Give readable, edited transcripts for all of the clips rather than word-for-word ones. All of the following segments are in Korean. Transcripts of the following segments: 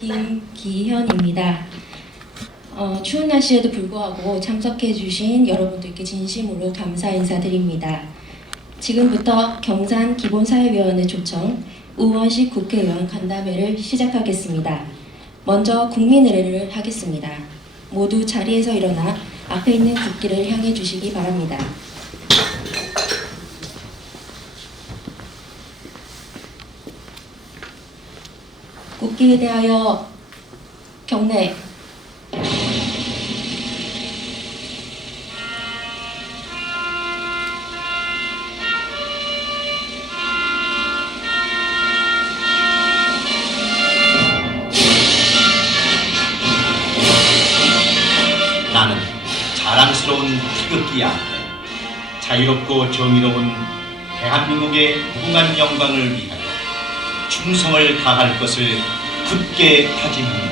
김기현입니다. 추운 날씨에도 불구하고 참석해주신 여러분들께 진심으로 감사 인사드립니다. 지금부터 경산 기본사회위원회 초청 우원식 국회의원 간담회를 시작하겠습니다. 먼저 국민의례를 하겠습니다. 모두 자리에서 일어나 앞에 있는 국기를 향해 주시기 바랍니다. 국기에 대하여 경례. 나는 자랑스러운 태극기 아래 자유롭고 정의로운 대한민국의 무궁한 영광을 위하여 충성을 다할 것을 굳게 다짐합니다.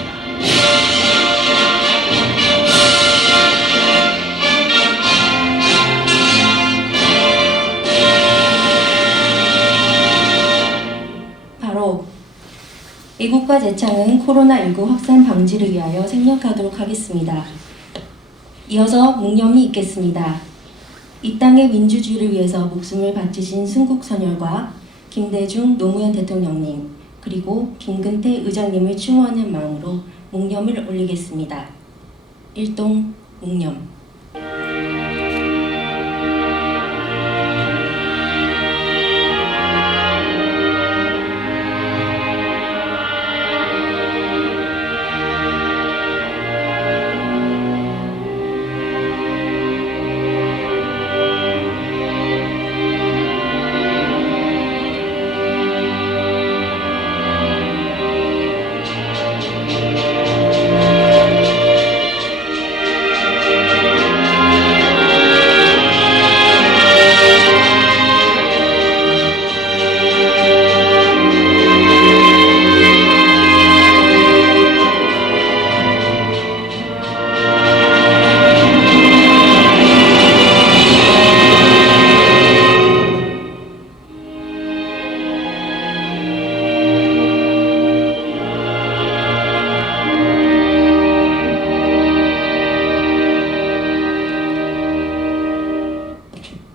바로 애국가 제창은 코로나19 확산 방지를 위하여 생략하도록 하겠습니다. 이어서 묵념이 있겠습니다. 이 땅의 민주주의를 위해서 목숨을 바치신 순국선열과 김대중 노무현 대통령님 그리고 김근태 의장님을 추모하는 마음으로 묵념을 올리겠습니다. 일동 묵념.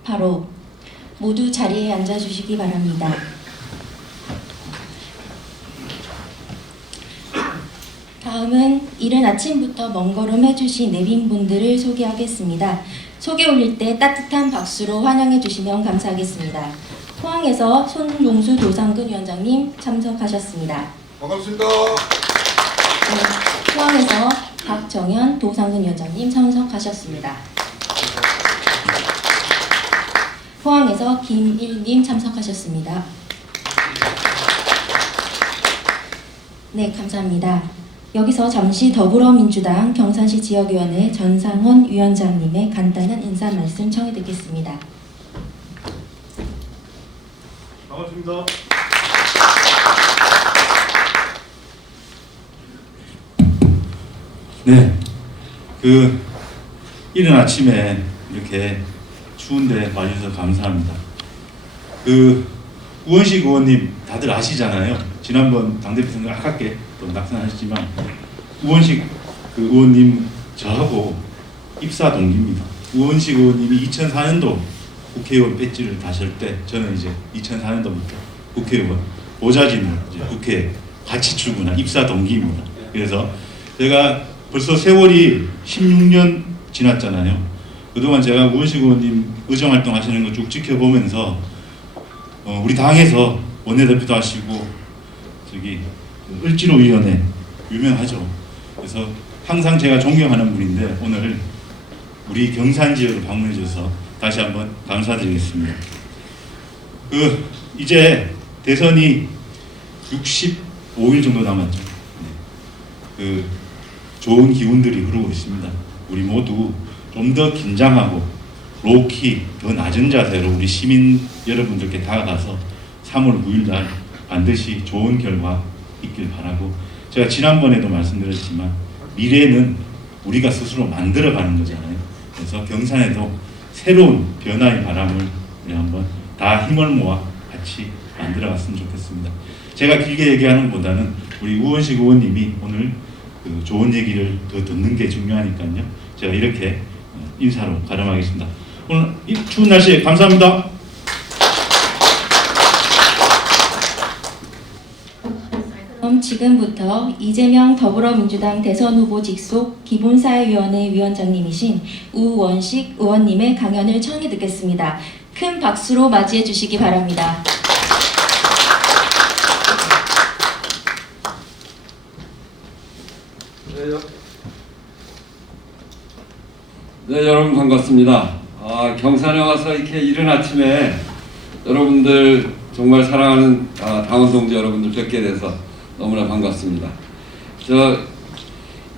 바로 모두 자리에 앉아주시기 바랍니다. 다음은 이른 아침부터 먼 걸음 해주신 내빈분들을 소개하겠습니다. 소개 올릴 때 따뜻한 박수로 환영해 주시면 감사하겠습니다. 포항에서 손용수 도상근 위원장님 참석하셨습니다. 반갑습니다. 네, 포항에서 박정현 도상근 위원장님 참석하셨습니다. 포항에서 김일님 참석하셨습니다. 네, 감사합니다. 여기서 잠시 더불어민주당 경산시 지역위원회 전상원 위원장님의 간단한 인사 말씀 청해 듣겠습니다. 반갑습니다. 네, 이른 아침에 이렇게 추운데 와주셔서 감사합니다. 우원식 의원님 다들 아시잖아요. 지난번 당대표 선거 아깝게 또 낙선하셨지만 우원식 의원님 저하고 입사 동기입니다. 우원식 의원님이 2004년도 국회의원 배지를 다실 때 저는 이제 2004년도부터 국회의원 보좌진을 이제 국회에 같이 출근한 입사 동기입니다. 그래서 제가 벌써 세월이 16년 지났잖아요. 그동안 제가 우원식 의원님 의정활동 하시는 거 쭉 지켜보면서 우리 당에서 원내대표도 하시고 저기 을지로위원회 유명하죠. 그래서 항상 제가 존경하는 분인데 오늘 우리 경산 지역을 방문해 주셔서 다시 한번 감사드리겠습니다. 이제 대선이 65일 정도 남았죠. 네. 좋은 기운들이 흐르고 있습니다. 우리 모두 좀 더 긴장하고 로우키 더 낮은 자세로 우리 시민 여러분들께 다가가서 3월 9일 날 반드시 좋은 결과 있길 바라고, 제가 지난번에도 말씀드렸지만 미래는 우리가 스스로 만들어가는 거잖아요. 그래서 경산에도 새로운 변화의 바람을 우리 한번 다 힘을 모아 같이 만들어갔으면 좋겠습니다. 제가 길게 얘기하는 것보다는 우리 우원식 의원님이 오늘 그 좋은 얘기를 더 듣는 게 중요하니까요. 제가 이렇게 인사로 가름하겠습니다. 오늘 이 추운 날씨에 감사합니다. 그럼 지금부터 이재명 더불어민주당 대선 후보 직속 기본사회위원회 위원장님이신 우원식 의원님의 강연을 청해 듣겠습니다. 큰 박수로 맞이해 주시기 바랍니다. 네, 여러분 반갑습니다. 경산에 와서 이렇게 이른 아침에 여러분들 정말 사랑하는 당원 동지 여러분들 뵙게 돼서 너무나 반갑습니다.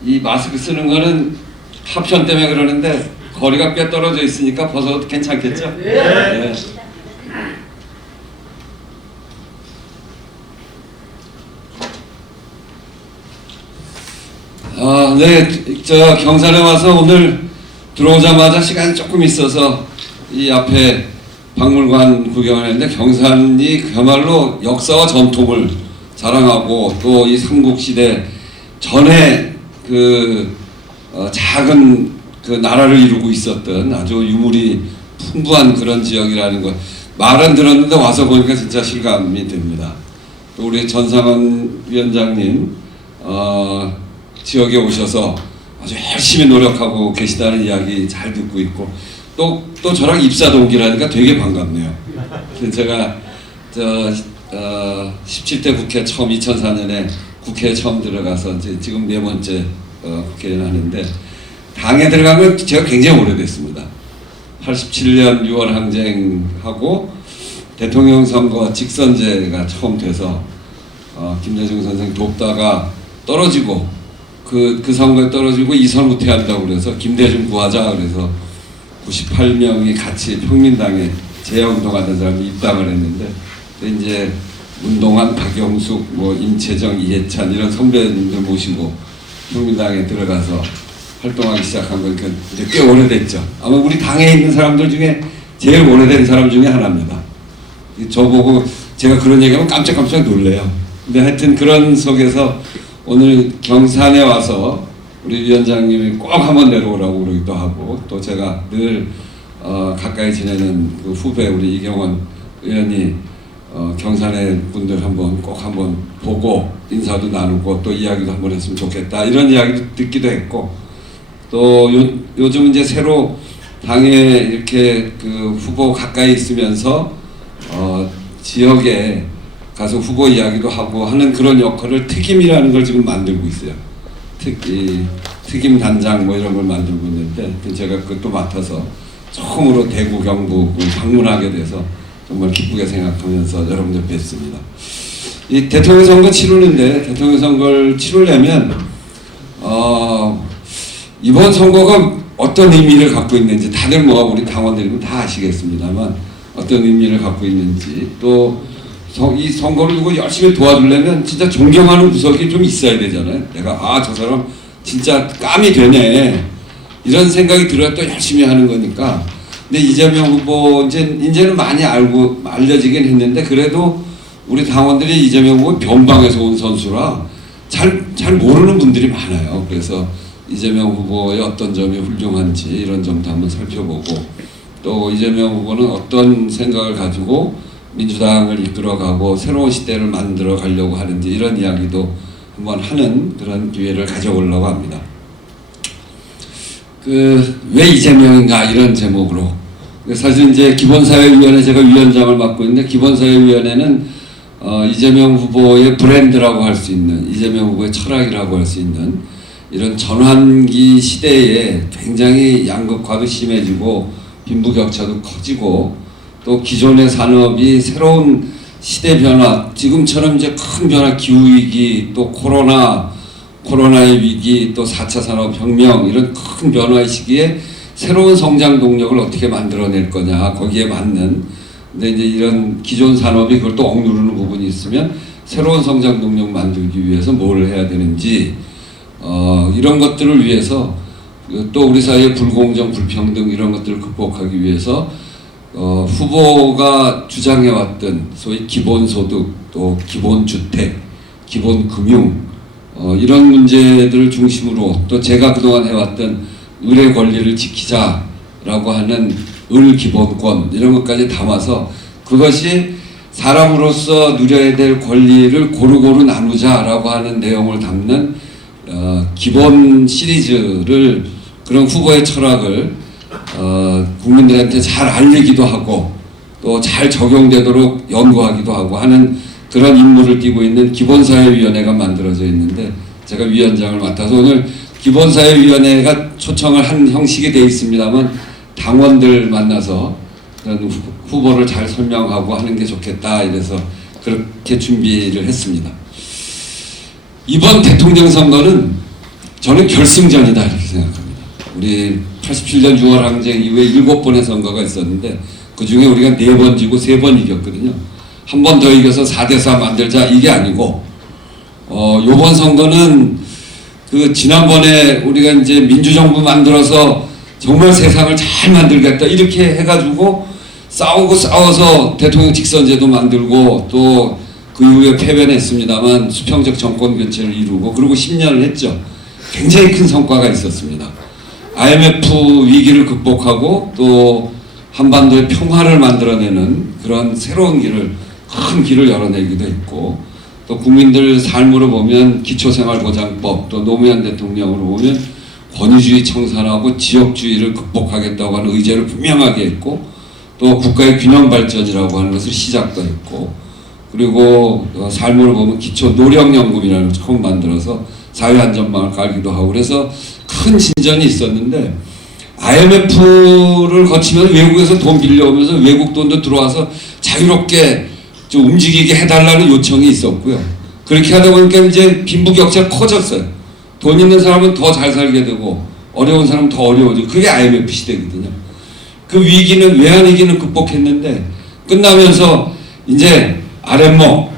이 마스크 쓰는 거는 탑션 때문에 그러는데 거리가 꽤 떨어져 있으니까 벗어도 괜찮겠죠? 네. 네, 경산에 와서 오늘 들어오자마자 시간이 조금 있어서 이 앞에 박물관 구경을 했는데 경산이 그야말로 역사와 전통을 자랑하고 또 이 삼국시대 전에 작은 그 나라를 이루고 있었던 아주 유물이 풍부한 그런 지역이라는 것 말은 들었는데 와서 보니까 진짜 실감이 됩니다. 또 우리 전상원 위원장님 지역에 오셔서 아주 열심히 노력하고 계시다는 이야기 잘 듣고 있고 또 저랑 입사 동기라니까 되게 반갑네요. 제가 17대 국회 처음 2004년에 국회에 처음 들어가서 이제 지금 4번째 국회의원 하는데 당에 들어간 건 제가 굉장히 오래됐습니다. 87년 6월 항쟁하고 대통령 선거 직선제가 처음 돼서 김대중 선생 돕다가 떨어지고 그 선거에 떨어지고 이선 후퇴한다고 그래서 김대중 구하자 그래서 98명이 같이 평민당에 재운동하던 사람이 입당을 했는데 이제 운동한 박영숙, 임채정, 이해찬 이런 선배님들 모시고 평민당에 들어가서 활동하기 시작한 거니까 이제 꽤 오래됐죠. 아마 우리 당에 있는 사람들 중에 제일 오래된 사람 중에 하나입니다. 저보고 제가 그런 얘기하면 깜짝깜짝 놀래요. 근데 하여튼 그런 속에서 오늘 경산에 와서 우리 위원장님이 꼭 한번 내려오라고 그러기도 하고 또 제가 늘 가까이 지내는 그 후배 우리 이경원 의원이 경산의 분들 꼭 한번 보고 인사도 나누고 또 이야기도 한번 했으면 좋겠다 이런 이야기도 듣기도 했고 또 요즘 이제 새로 당에 이렇게 그 후보 가까이 있으면서 지역에 가서 후보 이야기도 하고 하는 그런 역할을 특임이라는 걸 지금 만들고 있어요. 특임 단장 이런 걸 만들고 있는데 제가 그것도 맡아서 처음으로 대구 경북을 방문하게 돼서 정말 기쁘게 생각하면서 여러분들 뵙습니다. 이 대통령 선거 치르는데 대통령 선거를 치르려면 이번 선거가 어떤 의미를 갖고 있는지 다들 우리 당원들이면 다 아시겠습니다만 어떤 의미를 갖고 있는지 또 이 선거를 두고 열심히 도와주려면 진짜 존경하는 구석이 좀 있어야 되잖아요. 내가 저 사람 진짜 깜이 되네 이런 생각이 들어야 또 열심히 하는 거니까. 근데 이재명 후보 이제는 많이 알려지긴 했는데 그래도 우리 당원들이 이재명 후보 변방에서 온 선수라 잘 모르는 분들이 많아요. 그래서 이재명 후보의 어떤 점이 훌륭한지 이런 점도 한번 살펴보고 또 이재명 후보는 어떤 생각을 가지고 민주당을 이끌어가고 새로운 시대를 만들어 가려고 하는지 이런 이야기도 한번 하는 그런 기회를 가져보려고 합니다. 왜 이재명인가 이런 제목으로 사실 이제 기본사회위원회 제가 위원장을 맡고 있는데 기본사회위원회는 이재명 후보의 브랜드라고 할 수 있는 이재명 후보의 철학이라고 할 수 있는 이런 전환기 시대에 굉장히 양극화도 심해지고 빈부격차도 커지고 또 기존의 산업이 새로운 시대 변화 지금처럼 이제 큰 변화 기후위기 또 코로나의 위기 또 4차 산업혁명 이런 큰 변화의 시기에 새로운 성장 동력을 어떻게 만들어낼 거냐 거기에 맞는 근데 이제 이런 기존 산업이 그걸 또 억누르는 부분이 있으면 새로운 성장 동력 만들기 위해서 뭘 해야 되는지 이런 것들을 위해서 또 우리 사회의 불공정 불평등 이런 것들을 극복하기 위해서 후보가 주장해왔던 소위 기본소득 또 기본주택 기본 금융 이런 문제들을 중심으로 또 제가 그동안 해왔던 의뢰 권리를 지키자라고 하는 을 기본권 이런 것까지 담아서 그것이 사람으로서 누려야 될 권리를 고루고루 나누자라고 하는 내용을 담는 기본 시리즈를 그런 후보의 철학을 국민들한테 잘 알리기도 하고 또 잘 적용되도록 연구하기도 하고 하는 그런 임무를 띠고 있는 기본사회위원회가 만들어져 있는데 제가 위원장을 맡아서 오늘 기본사회위원회가 초청을 한 형식이 되어 있습니다만 당원들 만나서 그런 후보를 잘 설명하고 하는 게 좋겠다 이래서 그렇게 준비를 했습니다. 이번 대통령 선거는 저는 결승전이다 이렇게 생각합니다. 우리 87년 6월 항쟁 이후에 7번의 선거가 있었는데 그 중에 우리가 4번 지고 3번 이겼거든요. 한 번 더 이겨서 4대4 만들자 이게 아니고 요번 선거는 그 지난번에 우리가 이제 민주정부 만들어서 정말 세상을 잘 만들겠다 이렇게 해가지고 싸워서 대통령 직선제도 만들고 또 그 이후에 패배는 했습니다만 수평적 정권 교체를 이루고 그리고 10년을 했죠. 굉장히 큰 성과가 있었습니다. IMF 위기를 극복하고 또 한반도의 평화를 만들어내는 그런 새로운 큰 길을 열어내기도 했고 또 국민들 삶으로 보면 기초생활보장법 또 노무현 대통령으로 보면 권위주의 청산하고 지역주의를 극복하겠다고 하는 의제를 분명하게 했고 또 국가의 균형 발전이라고 하는 것을 시작도 했고 그리고 삶으로 보면 기초 노령연금이라는 걸 처음 만들어서 사회안전망을 깔기도 하고 그래서 큰 진전이 있었는데 IMF를 거치면 외국에서 돈 빌려오면서 외국 돈도 들어와서 자유롭게 좀 움직이게 해달라는 요청이 있었고요. 그렇게 하다 보니까 이제 빈부격차가 커졌어요. 돈 있는 사람은 더 잘 살게 되고 어려운 사람은 더 어려워지고 그게 IMF 시대거든요. 그 위기는 외환위기는 극복했는데 끝나면서 이제 아랫목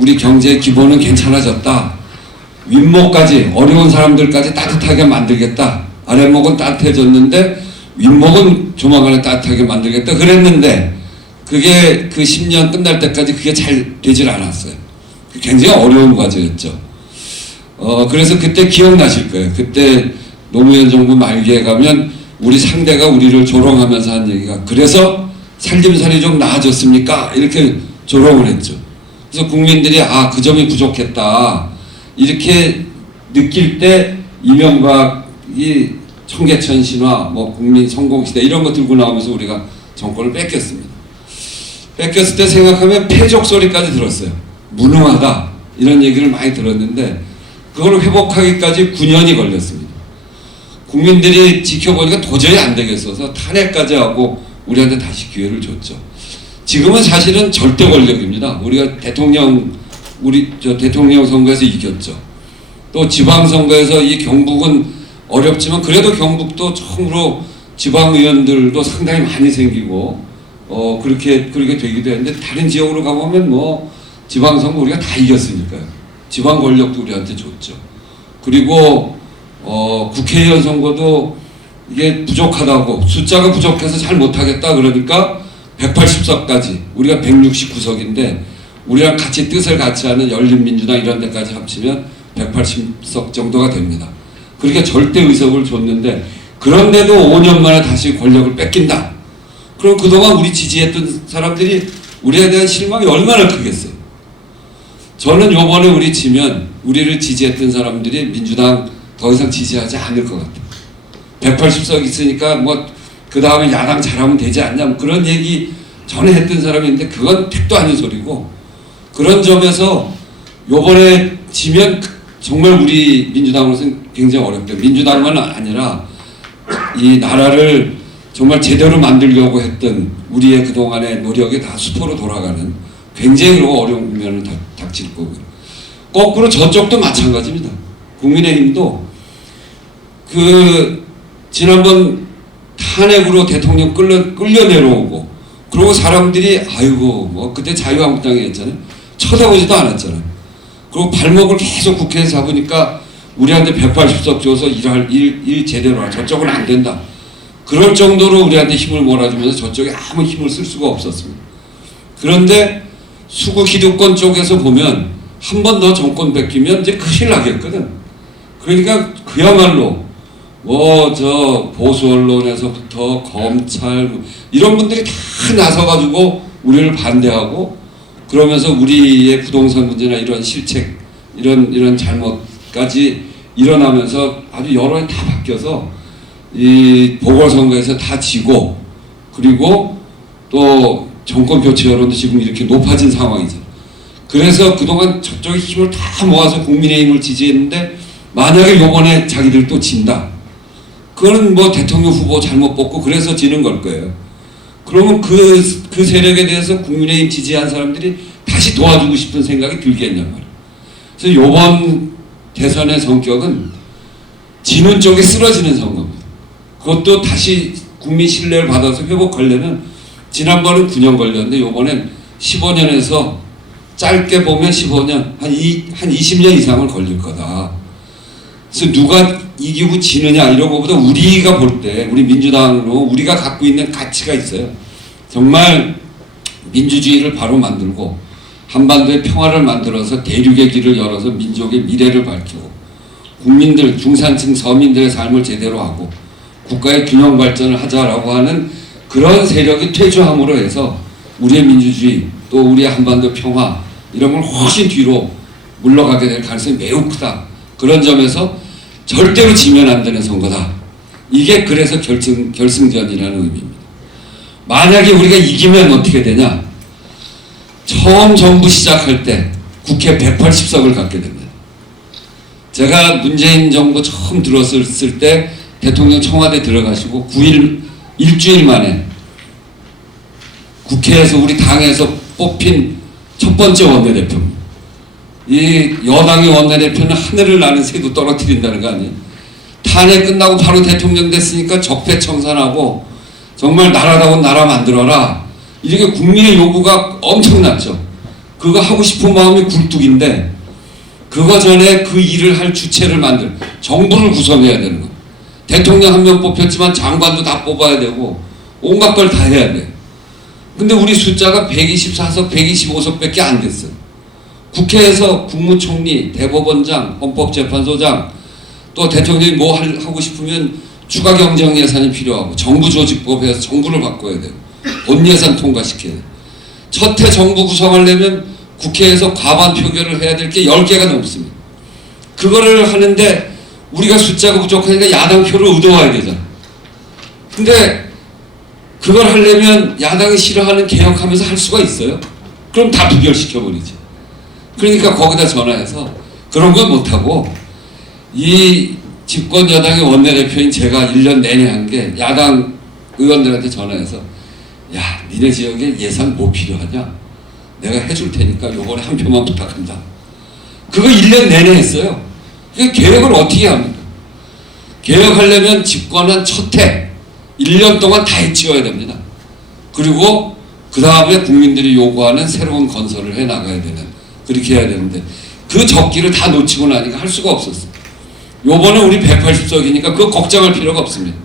우리 경제의 기본은 괜찮아졌다. 윗목까지 어려운 사람들까지 따뜻하게 만들겠다. 아랫목은 따뜻해졌는데 윗목은 조만간에 따뜻하게 만들겠다 그랬는데 그게 그 10년 끝날 때까지 그게 잘 되질 않았어요. 굉장히 어려운 과제였죠. 그래서 그때 기억나실 거예요. 그때 노무현 정부 말기에 가면 우리 상대가 우리를 조롱하면서 한 얘기가 그래서 살림살이 좀 나아졌습니까? 이렇게 조롱을 했죠. 그래서 국민들이 그 점이 부족했다. 이렇게 느낄 때 이명박이 청계천 신화, 국민 성공시대 이런 거 들고 나오면서 우리가 정권을 뺏겼습니다. 뺏겼을 때 생각하면 패족 소리까지 들었어요. 무능하다 이런 얘기를 많이 들었는데 그걸 회복하기까지 9년이 걸렸습니다. 국민들이 지켜보니까 도저히 안 되겠어서 탄핵까지 하고 우리한테 다시 기회를 줬죠. 지금은 사실은 절대 권력입니다. 우리가 대통령 선거에서 이겼죠. 또 지방선거에서 이 경북은 어렵지만 그래도 경북도 처음으로 지방의원들도 상당히 많이 생기고 그렇게 되기도 했는데 다른 지역으로 가보면 지방선거 우리가 다 이겼으니까요. 지방 권력도 우리한테 줬죠. 그리고 국회의원 선거도 이게 부족하다고 숫자가 부족해서 잘 못하겠다 그러니까 180석까지 우리가 169석인데 우리랑 같이 뜻을 같이 하는 열린민주당 이런 데까지 합치면 180석 정도가 됩니다. 그렇게 절대 의석을 줬는데 그런데도 5년 만에 다시 권력을 뺏긴다. 그럼 그동안 우리 지지했던 사람들이 우리에 대한 실망이 얼마나 크겠어요. 저는 요번에 우리 지면 우리를 지지했던 사람들이 민주당 더 이상 지지하지 않을 것 같아요. 180석 있으니까 그 다음에 야당 잘하면 되지 않냐 그런 얘기 전에 했던 사람이 있는데 그건 택도 아닌 소리고 그런 점에서 요번에 지면 정말 우리 민주당으로서는 굉장히 어렵대요. 민주당만 아니라 이 나라를 정말 제대로 만들려고 했던 우리의 그동안의 노력이 다 수포로 돌아가는 굉장히 어려운 국면을 닥칠 거고요. 거꾸로 저쪽도 마찬가지입니다. 국민의힘도 지난번 탄핵으로 대통령 끌려 내려오고 그리고 사람들이 그때 자유한국당이 했잖아요. 쳐다보지도 않았잖아요. 그리고 발목을 계속 국회에서 잡으니까 우리한테 180석 줘서 일 제대로 하라. 저쪽은 안 된다. 그럴 정도로 우리한테 힘을 몰아주면서 저쪽에 아무 힘을 쓸 수가 없었습니다. 그런데 수구 기득권 쪽에서 보면 한 번 더 정권 뺏기면 이제 큰일 나겠거든. 그러니까 그야말로 뭐 저 보수 언론에서부터 검찰 이런 분들이 다 나서가지고 우리를 반대하고 그러면서 우리의 부동산 문제나 이런 실책 이런 잘못까지 일어나면서 아주 여론이 다 바뀌어서 이 보궐선거에서 다 지고 그리고 또 정권 교체 여론도 지금 이렇게 높아진 상황이죠. 그래서 그동안 저쪽에 힘을 다 모아서 국민의힘을 지지했는데 만약에 요번에 자기들 또 진다. 그거는 뭐 대통령 후보 잘못 뽑고 그래서 지는 걸 거예요. 그러면 그 세력에 대해서 국민의힘 지지한 사람들이 다시 도와주고 싶은 생각이 들겠냔 말이에요. 그래서 요번 대선의 성격은 지는 쪽에 쓰러지는 선거입니다. 그것도 다시 국민 신뢰를 받아서 회복하려면 지난번은 9년 걸렸는데 요번엔 15년에서 짧게 보면 15년, 한 20년 이상을 걸릴 거다. 그래서 누가 이기고 지느냐 이런 것보다 우리가 볼 때 우리 민주당으로 우리가 갖고 있는 가치가 있어요. 정말 민주주의를 바로 만들고 한반도의 평화를 만들어서 대륙의 길을 열어서 민족의 미래를 밝히고 국민들 중산층 서민들의 삶을 제대로 하고 국가의 균형 발전을 하자라고 하는 그런 세력이 퇴조함으로 해서 우리의 민주주의 또 우리의 한반도 평화 이런 걸 훨씬 뒤로 물러가게 될 가능성이 매우 크다. 그런 점에서 절대로 지면 안 되는 선거다. 이게 그래서 결승전이라는 의미입니다. 만약에 우리가 이기면 어떻게 되냐? 처음 정부 시작할 때 국회 180석을 갖게 됩니다. 제가 문재인 정부 처음 들어섰을 때 대통령 청와대 들어가시고 9일 일주일 만에 국회에서 우리 당에서 뽑힌 첫 번째 원내대표입니다. 이 여당의 원내대표는 하늘을 나는 새도 떨어뜨린다는 거 아니에요? 탄핵 끝나고 바로 대통령 됐으니까 적폐청산하고 정말 나라다운 나라 만들어라. 이렇게 국민의 요구가 엄청났죠. 그거 하고 싶은 마음이 굴뚝인데 그거 전에 그 일을 할 주체를 만들 정부를 구성해야 되는 거예요. 대통령 한 명 뽑혔지만 장관도 다 뽑아야 되고 온갖 걸 다 해야 돼요. 근데 우리 숫자가 124석, 125석밖에 안 됐어요. 국회에서 국무총리, 대법원장, 헌법재판소장 또 대통령이 뭐 하고 싶으면 추가 경정 예산이 필요하고 정부 조직법에서 정부를 바꿔야 돼요. 본 예산 통과시켜야 돼요. 첫해 정부 구성하려면 국회에서 과반 표결을 해야 될 게 10개가 넘습니다. 그거를 하는데 우리가 숫자가 부족하니까 야당 표를 얻어와야 되잖아. 근데 그걸 하려면 야당이 싫어하는 개혁하면서 할 수가 있어요? 그럼 다 부결시켜버리지. 그러니까 거기다 전화해서 그런 건 못하고 이 집권 여당의 원내대표인 제가 1년 내내 한 게 야당 의원들한테 전화해서 야 니네 지역에 예산 뭐 필요하냐? 내가 해줄 테니까 요번에 한 표만 부탁한다. 그거 1년 내내 했어요. 그 개혁을 어떻게 합니까? 개혁하려면 집권한 첫 해 1년 동안 다 해치워야 됩니다. 그리고 그 다음에 국민들이 요구하는 새로운 건설을 해나가야 되는 그렇게 해야 되는데 그 적기를 다 놓치고 나니까 할 수가 없었어요. 요번에 우리 180석이니까 그거 걱정할 필요가 없습니다.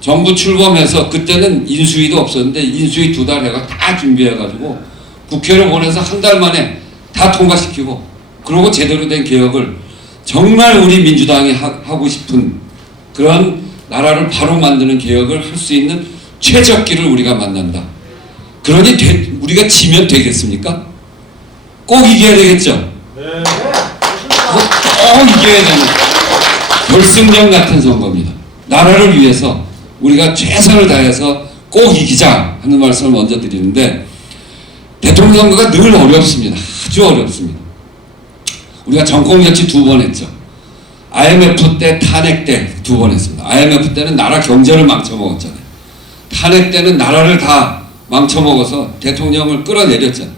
정부 출범해서 그때는 인수위도 없었는데 인수위 2달 해가 다 준비해가지고 국회로 보내서 한 달 만에 다 통과시키고 그러고 제대로 된 개혁을 정말 우리 민주당이 하고 싶은 그런 나라를 바로 만드는 개혁을 할 수 있는 최적기를 우리가 만난다. 그러니 우리가 지면 되겠습니까? 꼭 이겨야 되겠죠? 네. 꼭 이겨야 되는 결승전 같은 선거입니다. 나라를 위해서 우리가 최선을 다해서 꼭 이기자 하는 말씀을 먼저 드리는데 대통령 선거가 늘 어렵습니다. 아주 어렵습니다. 우리가 정권 교체 2번 했죠. IMF 때 탄핵 때 2번 했습니다. IMF 때는 나라 경제를 망쳐먹었잖아요. 탄핵 때는 나라를 다 망쳐먹어서 대통령을 끌어내렸잖아요.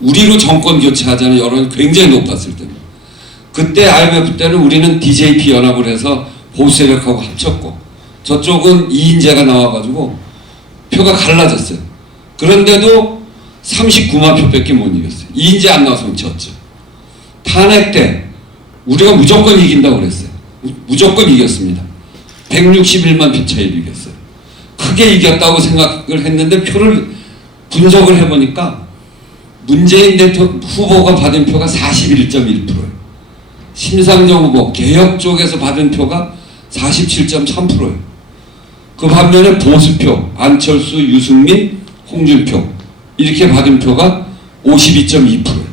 우리로 정권 교체하자는 여론이 굉장히 높았을 때입니다. 그때 IMF 때는 우리는 DJP 연합을 해서 보수 세력하고 합쳤고 저쪽은 이인재가 나와가지고 표가 갈라졌어요. 그런데도 39만 표밖에 못 이겼어요. 이인재 안 나와서 졌죠. 탄핵 때 우리가 무조건 이긴다고 그랬어요. 무조건 이겼습니다. 161만 표 차이로 이겼어요. 크게 이겼다고 생각을 했는데 표를 분석을 해보니까 문재인 대통령 후보가 받은 표가 41.1%예요. 심상정 후보 개혁 쪽에서 받은 표가 47.3%예요. 그 반면에 보수표 안철수, 유승민, 홍준표 이렇게 받은 표가 52.2%예요.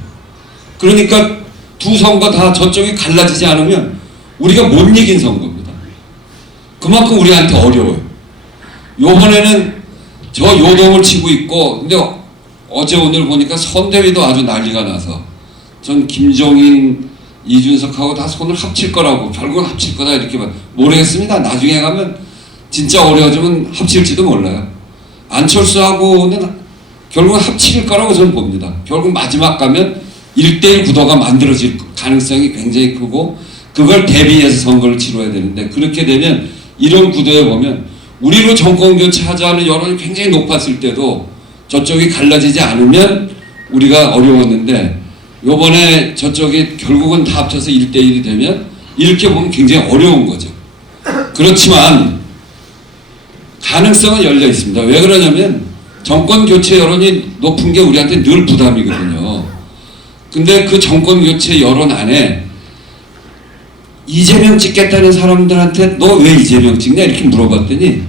그러니까 두 선거 다 저쪽이 갈라지지 않으면 우리가 못 이긴 선거입니다. 그만큼 우리한테 어려워요. 요번에는 저 요동을 치고 있고, 근데 어제 오늘 보니까 선대위도 아주 난리가 나서 전 김종인, 이준석하고 다 손을 합칠 거라고, 결국은 합칠 거다 이렇게 모르겠습니다. 나중에 가면 진짜 어려워지면 합칠지도 몰라요. 안철수하고는 결국은 합칠 거라고 저는 봅니다. 결국 마지막 가면 1대1 구도가 만들어질 가능성이 굉장히 크고, 그걸 대비해서 선거를 치러야 되는데, 그렇게 되면 이런 구도에 보면 우리로 정권 교체하자는 여론이 굉장히 높았을 때도 저쪽이 갈라지지 않으면 우리가 어려웠는데, 요번에 저쪽이 결국은 다 합쳐서 1대1이 되면 이렇게 보면 굉장히 어려운 거죠. 그렇지만 가능성은 열려 있습니다. 왜 그러냐면 정권 교체 여론이 높은 게 우리한테 늘 부담이거든요. 근데 그 정권 교체 여론 안에 이재명 찍겠다는 사람들한테 너 왜 이재명 찍냐 이렇게 물어봤더니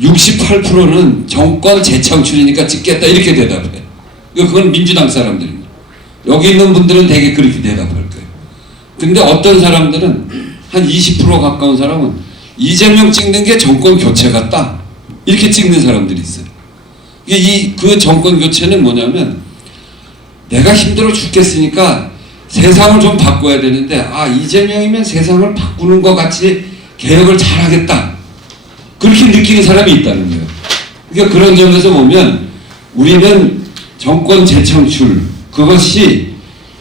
68%는 정권 재창출이니까 찍겠다 이렇게 대답해. 그건 민주당 사람들입니다. 여기 있는 분들은 되게 그렇게 대답할 거예요. 근데 어떤 사람들은 한 20% 가까운 사람은 이재명 찍는 게 정권 교체 같다 이렇게 찍는 사람들이 있어요. 그 정권 교체는 뭐냐면 내가 힘들어 죽겠으니까 세상을 좀 바꿔야 되는데, 아, 이재명이면 세상을 바꾸는 것 같이 개혁을 잘하겠다 그렇게 느끼는 사람이 있다는 거예요. 그러니까 그런 점에서 보면 우리는 정권 재창출, 그것이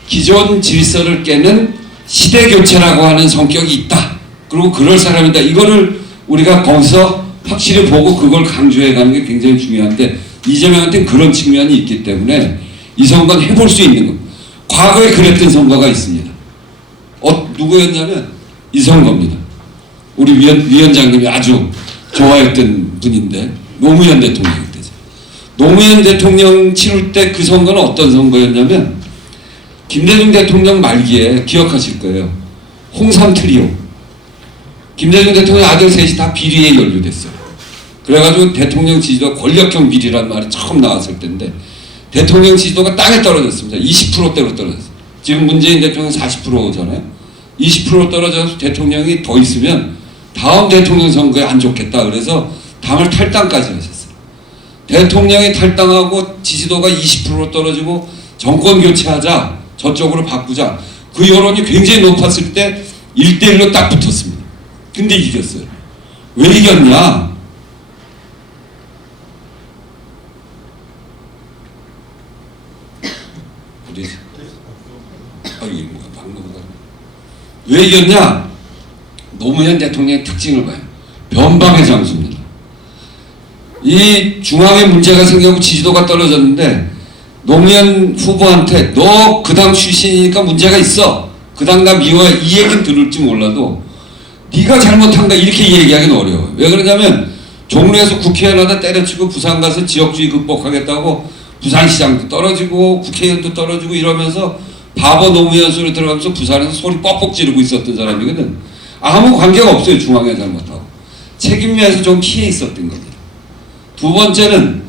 기존 질서를 깨는 시대 교체라고 하는 성격이 있다. 그리고 그럴 사람이다. 이거를 우리가 거기서 확실히 보고 그걸 강조해 가는 게 굉장히 중요한데, 이재명한테는 그런 측면이 있기 때문에 이 선거는 해볼 수 있는 겁니다. 과거에 그랬던 선거가 있습니다. 누구였냐면 이 선거입니다. 우리 위원장님이 아주 좋아했던 분인데 노무현 대통령 때죠. 노무현 대통령 치를 때 그 선거는 어떤 선거였냐면 김대중 대통령 말기에 기억하실 거예요. 홍삼 트리오. 김대중 대통령 아들 셋이 다 비리에 연루됐어요. 그래가지고 대통령 지지도 권력형 비리란 말이 처음 나왔을 때인데 대통령 지지도가 땅에 떨어졌습니다. 20%대로 떨어졌어요. 지금 문재인 대통령 40%잖아요. 20% 떨어져서 대통령이 더 있으면 다음 대통령 선거에 안 좋겠다. 그래서 당을 탈당까지 하셨어요. 대통령이 탈당하고 지지도가 20% 떨어지고 정권 교체하자, 저쪽으로 바꾸자. 그 여론이 굉장히 높았을 때 1대1로 딱 붙었습니다. 근데 이겼어요. 왜 이겼냐? 왜 이겼냐? 노무현 대통령의 특징을 봐요. 변방의 장수입니다. 이 중앙에 문제가 생기고 지지도가 떨어졌는데 노무현 후보한테 너 그 당 출신이니까 문제가 있어. 그 당 나 미워해. 이 얘기는 들을지 몰라도 네가 잘못한다 이렇게 얘기하기는 어려워요. 왜 그러냐면 종로에서 국회의원 하다 때려치고 부산 가서 지역주의 극복하겠다고 부산시장도 떨어지고 국회의원도 떨어지고 이러면서 바보 노무현 소리 들어가면서 부산에서 소리 뻑뻑 지르고 있었던 사람이거든. 아무 관계가 없어요. 중앙에 잘못하고. 책임면에서 좀 피해 있었던 겁니다. 두 번째는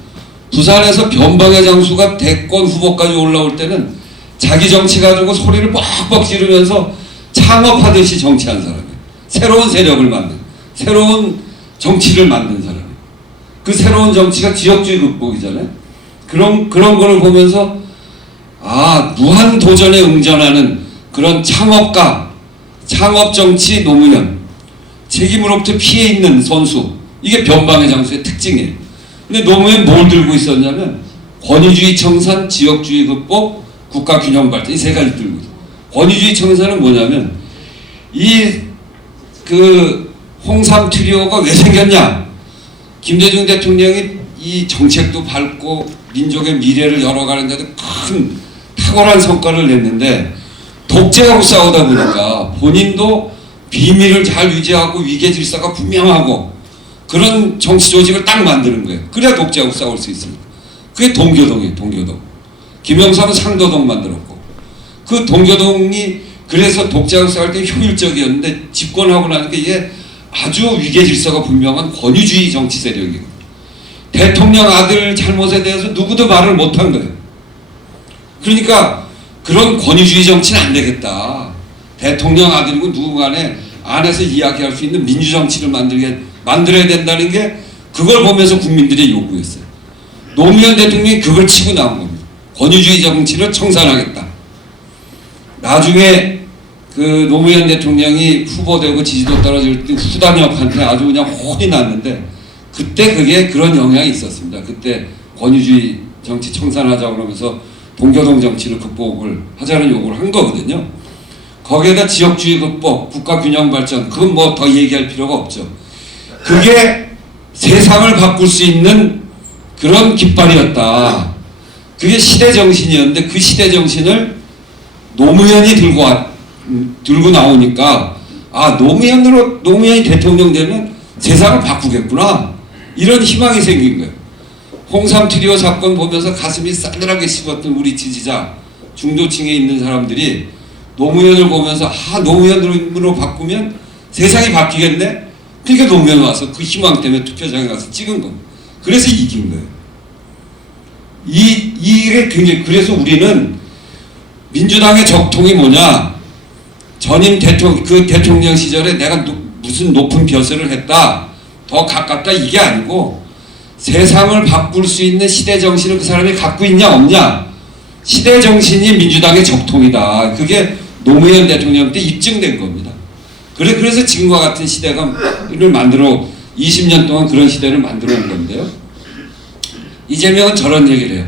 부산에서 변방의 장수가 대권 후보까지 올라올 때는 자기 정치 가지고 소리를 뻑뻑 지르면서 창업하듯이 정치한 사람이에요. 새로운 세력을 만든, 새로운 정치를 만든 사람이에요. 그 새로운 정치가 지역주의 극복이잖아요. 그런 거를 보면서 아, 무한 도전에 응전하는 그런 창업가, 창업 정치 노무현, 책임으로부터 피해 있는 선수, 이게 변방의 장수의 특징이에요. 근데 노무현 뭘 들고 있었냐면 권위주의 청산, 지역주의 극복, 국가균형 발전 이 세 가지 들고 있어요. 권위주의 청산은 뭐냐면 그 홍삼 트리오가 왜 생겼냐? 김대중 대통령이 이 정책도 밟고 민족의 미래를 열어가는 데도 큰 탁월한 성과를 냈는데 독재하고 싸우다 보니까 본인도 비밀을 잘 유지하고 위계 질서가 분명하고 그런 정치 조직을 딱 만드는 거예요. 그래야 독재하고 싸울 수 있습니다. 그게 동교동이에요. 동교동. 김영삼은 상도동 만들었고, 그 동교동이 그래서 독재하고 싸울 때 효율적이었는데 집권하고 나니까 이게 아주 위계 질서가 분명한 권위주의 정치 세력이고, 대통령 아들 잘못에 대해서 누구도 말을 못한 거예요. 그러니까 그런 권위주의 정치는 안 되겠다. 대통령 아들이고 누구 간에 안에서 이야기할 수 있는 민주정치를 만들어야 된다는 게, 그걸 보면서 국민들의 요구였어요. 노무현 대통령이 그걸 치고 나온 겁니다. 권위주의 정치를 청산하겠다. 나중에 그 노무현 대통령이 후보되고 지지도 떨어질 때 후단협한테 아주 그냥 혼이 났는데, 그때 그게 그런 영향이 있었습니다. 그때 권위주의 정치 청산하자고 그러면서 동교동 정치를 극복을 하자는 요구를 한 거거든요. 거기에다 지역주의 극복, 국가균형 발전, 그건 뭐 더 얘기할 필요가 없죠. 그게 세상을 바꿀 수 있는 그런 깃발이었다. 그게 시대 정신이었는데, 그 시대 정신을 노무현이 들고 나오니까, 아, 노무현이 대통령 되면 세상을 바꾸겠구나, 이런 희망이 생긴 거예요. 홍삼 트리오 사건 보면서 가슴이 싸늘하게 씹었던 우리 지지자, 중도층에 있는 사람들이 노무현을 보면서, 아, 노무현으로 바꾸면 세상이 바뀌겠네? 그러니까 노무현 와서 그 희망 때문에 투표장에 가서 찍은 겁니다. 그래서 이긴 거예요. 이게 굉장히, 그래서 우리는 민주당의 적통이 뭐냐? 전임 대통령 시절에 내가 무슨 높은 벼슬을 했다, 더 가깝다, 이게 아니고, 세상을 바꿀 수 있는 시대 정신을 그 사람이 갖고 있냐 없냐, 시대 정신이 민주당의 적통이다. 그게 노무현 대통령 때 입증된 겁니다. 그래서 지금과 같은 시대를 만들어, 20년 동안 그런 시대를 만들어 온 건데요. 이재명은 저런 얘기를 해요.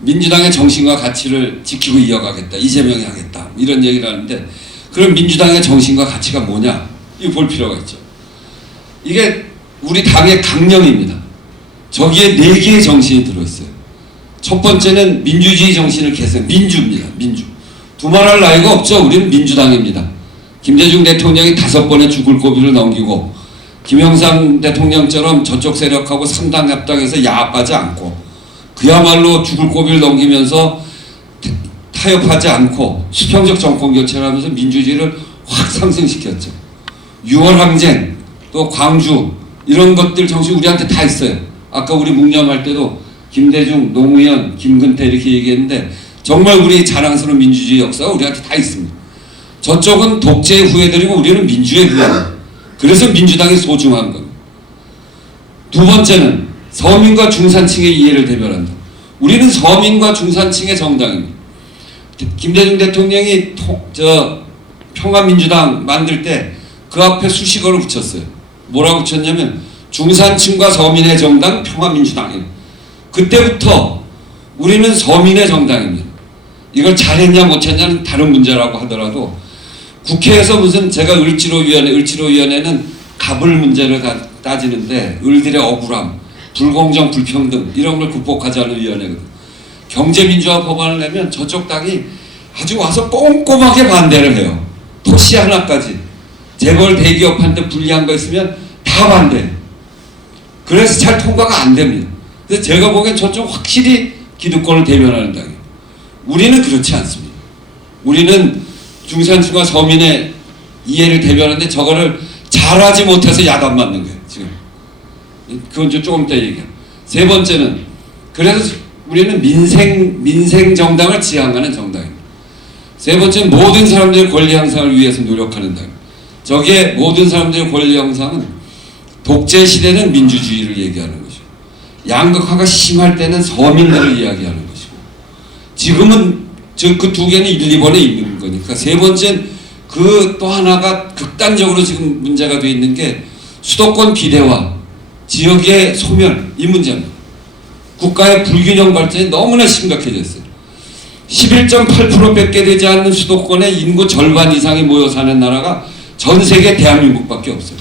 민주당의 정신과 가치를 지키고 이어가겠다, 이재명이 하겠다, 이런 얘기를 하는데, 그럼 민주당의 정신과 가치가 뭐냐, 이거 볼 필요가 있죠. 이게 우리 당의 강령입니다. 저기에 4개의 정신이 들어있어요. 첫 번째는 민주주의 정신을 계승, 민주입니다. 민주. 두말할 나위가 없죠. 우리는 민주당입니다. 김대중 대통령이 5번의 죽을 고비를 넘기고, 김영삼 대통령처럼 저쪽 세력하고 3당 합당해서 야합하지 않고, 그야말로 죽을 고비를 넘기면서 타협하지 않고 수평적 정권 교체를 하면서 민주주의를 확 상승시켰죠. 6월 항쟁, 또 광주, 이런 것들 정신 우리한테 다 있어요. 아까 우리 묵념할 때도 김대중, 노무현, 김근태 이렇게 얘기했는데, 정말 우리 자랑스러운 민주주의 역사가 우리한테 다 있습니다. 저쪽은 독재의 후예들이고 우리는 민주의 후예입니다. 그래서 민주당이 소중한 겁니다. 두 번째는 서민과 중산층의 이해를 대변한다. 우리는 서민과 중산층의 정당입니다. 김대중 대통령이 평화민주당 만들 때 그 앞에 수식어를 붙였어요. 뭐라고 붙였냐면 중산층과 서민의 정당 평화민주당이에요. 그때부터 우리는 서민의 정당입니다. 이걸 잘했냐 못했냐는 다른 문제라고 하더라도, 국회에서 무슨 제가 을지로위원회는 갑을 문제를 따지는데, 을들의 억울함, 불공정, 불평등 이런 걸 극복하자는 위원회거든요. 경제민주화 법안을 내면 저쪽 당이 아주 와서 꼼꼼하게 반대를 해요. 토시 하나까지. 재벌 대기업한테 불리한 거 있으면 다 반대해요. 그래서 잘 통과가 안 됩니다. 그래서 제가 보기엔 저쪽 확실히 기득권을 대변하는 당이에요. 우리는 그렇지 않습니다. 우리는 중산층과 서민의 이해를 대변하는데 저거를 잘하지 못해서 야단 맞는 거예요, 지금. 그건 조금 이따 얘기해요. 세 번째는, 그래서 우리는 민생 정당을 지향하는 정당입니다. 세 번째는 모든 사람들의 권리 향상을 위해서 노력하는 당. 저기에 모든 사람들의 권리 향상은, 독재 시대는 민주주의를 얘기하는 것이고, 양극화가 심할 때는 서민들을 이야기하는 것이고, 지금은 그 두 개는 1, 2번에 있는 거니까. 세 번째는 그 또 하나가 극단적으로 지금 문제가 되어 있는 게 수도권 비대화, 지역의 소멸, 이 문제입니다. 국가의 불균형 발전이 너무나 심각해졌어요. 11.8%밖에 되지 않는 수도권에 인구 절반 이상이 모여 사는 나라가 전 세계 대한민국밖에 없어요.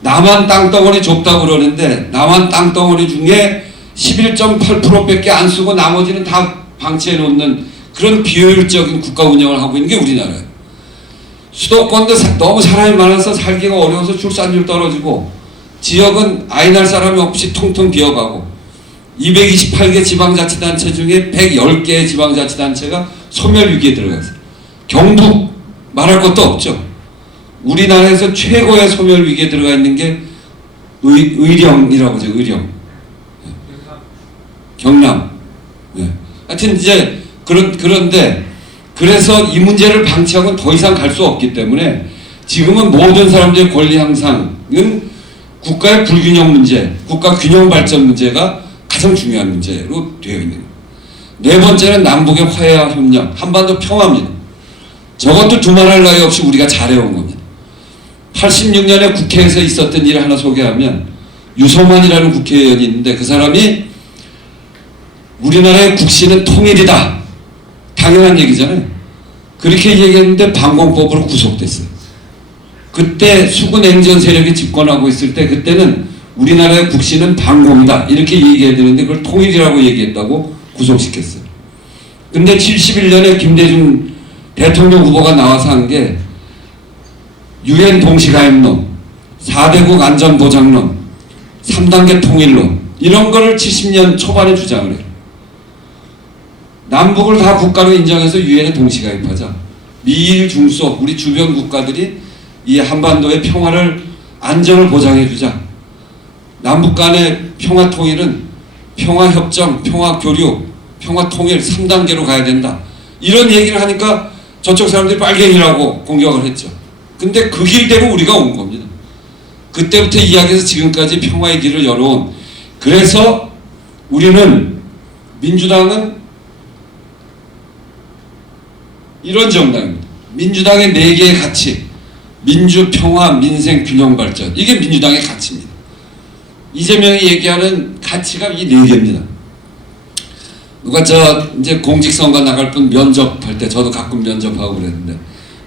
남한 땅덩어리 좁다고 그러는데, 남한 땅덩어리 중에 11.8%밖에 안 쓰고 나머지는 다 방치해 놓는 그런 비효율적인 국가 운영을 하고 있는 게 우리나라예요. 수도권도 너무 사람이 많아서 살기가 어려워서 출산율 떨어지고, 지역은 아이 날 사람이 없이 통통 비어가고, 228개 지방자치단체 중에 110개의 지방자치단체가 소멸위기에 들어갔어요. 경북 말할 것도 없죠. 우리나라에서 최고의 소멸위기에 들어가 있는 게 의령이라고 하죠. 의령. 경남. 네. 하여튼 이제 그런데 그래서 이 문제를 방치하고는 더 이상 갈 수 없기 때문에 지금은 모든 사람들의 권리 향상은 국가의 불균형 문제, 국가 균형 발전 문제가 가장 중요한 문제로 되어 있는 거예요. 네 번째는 남북의 화해와 협력, 한반도 평화입니다. 저것도 두말할 나위 없이 우리가 잘해온 겁니다. 86년에 국회에서 있었던 일을 하나 소개하면 유소만이라는 국회의원이 있는데 그 사람이 우리나라의 국시는 통일이다. 당연한 얘기잖아요. 그렇게 얘기했는데 반공법으로 구속됐어요. 그때 수구냉전 세력이 집권하고 있을 때 그때는 우리나라의 국시는 반공이다. 이렇게 얘기해야 되는데 그걸 통일이라고 얘기했다고 구속시켰어요. 근데 71년에 김대중 대통령 후보가 나와서 한 게 유엔 동시가입론, 4대국 안전보장론, 3단계 통일론 이런 거를 70년 초반에 주장을 해요. 남북을 다 국가로 인정해서 유엔에 동시가입하자. 미일 중소 우리 주변 국가들이 이 한반도의 평화를 안전을 보장해주자. 남북 간의 평화 통일은 평화협정, 평화교류, 평화통일 3단계로 가야 된다. 이런 얘기를 하니까 저쪽 사람들이 빨갱이라고 공격을 했죠. 근데 그 길대로 우리가 온 겁니다. 그때부터 이야기해서 지금까지 평화의 길을 열어온. 그래서 우리는 민주당은 이런 정당입니다. 민주당의 4개의 가치, 민주, 평화, 민생, 균형 발전. 이게 민주당의 가치입니다. 이재명이 얘기하는 가치가 이 4개입니다. 누가 이제 공직선거 나갈 분 면접할 때 저도 가끔 면접하고 그랬는데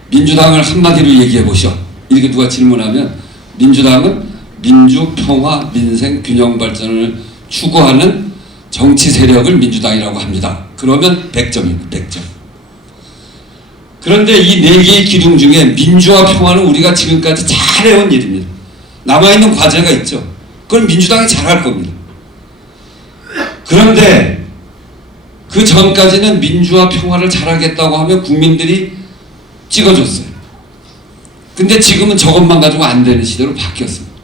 민주당을 한마디로 얘기해 보시오. 이렇게 누가 질문하면 민주당은 민주, 평화, 민생, 균형 발전을 추구하는 정치 세력을 민주당이라고 합니다. 그러면 100점입니다. 100점. 그런데 이 4개의 기둥 중에 민주와 평화는 우리가 지금까지 잘해온 일입니다. 남아있는 과제가 있죠. 그건 민주당이 잘할 겁니다. 그런데 그 전까지는 민주와 평화를 잘하겠다고 하면 국민들이 찍어줬어요. 근데 지금은 저것만 가지고 안 되는 시대로 바뀌었습니다.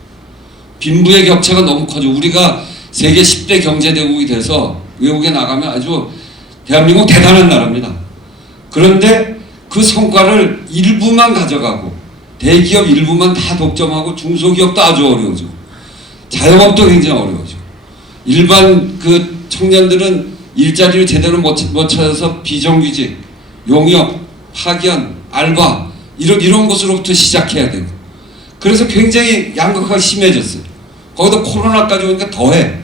빈부의 격차가 너무 커져. 우리가 세계 10대 경제대국이 돼서 외국에 나가면 아주 대한민국 대단한 나라입니다. 그런데 그 성과를 일부만 가져가고 대기업 일부만 다 독점하고 중소기업도 아주 어려워지고 자영업도 굉장히 어려워지고 일반 그 청년들은 일자리를 제대로 못 찾아서 비정규직, 용역, 파견, 알바 이런 것으로부터 시작해야 되고 그래서 굉장히 양극화가 심해졌어요. 거기다 코로나까지 오니까 더해.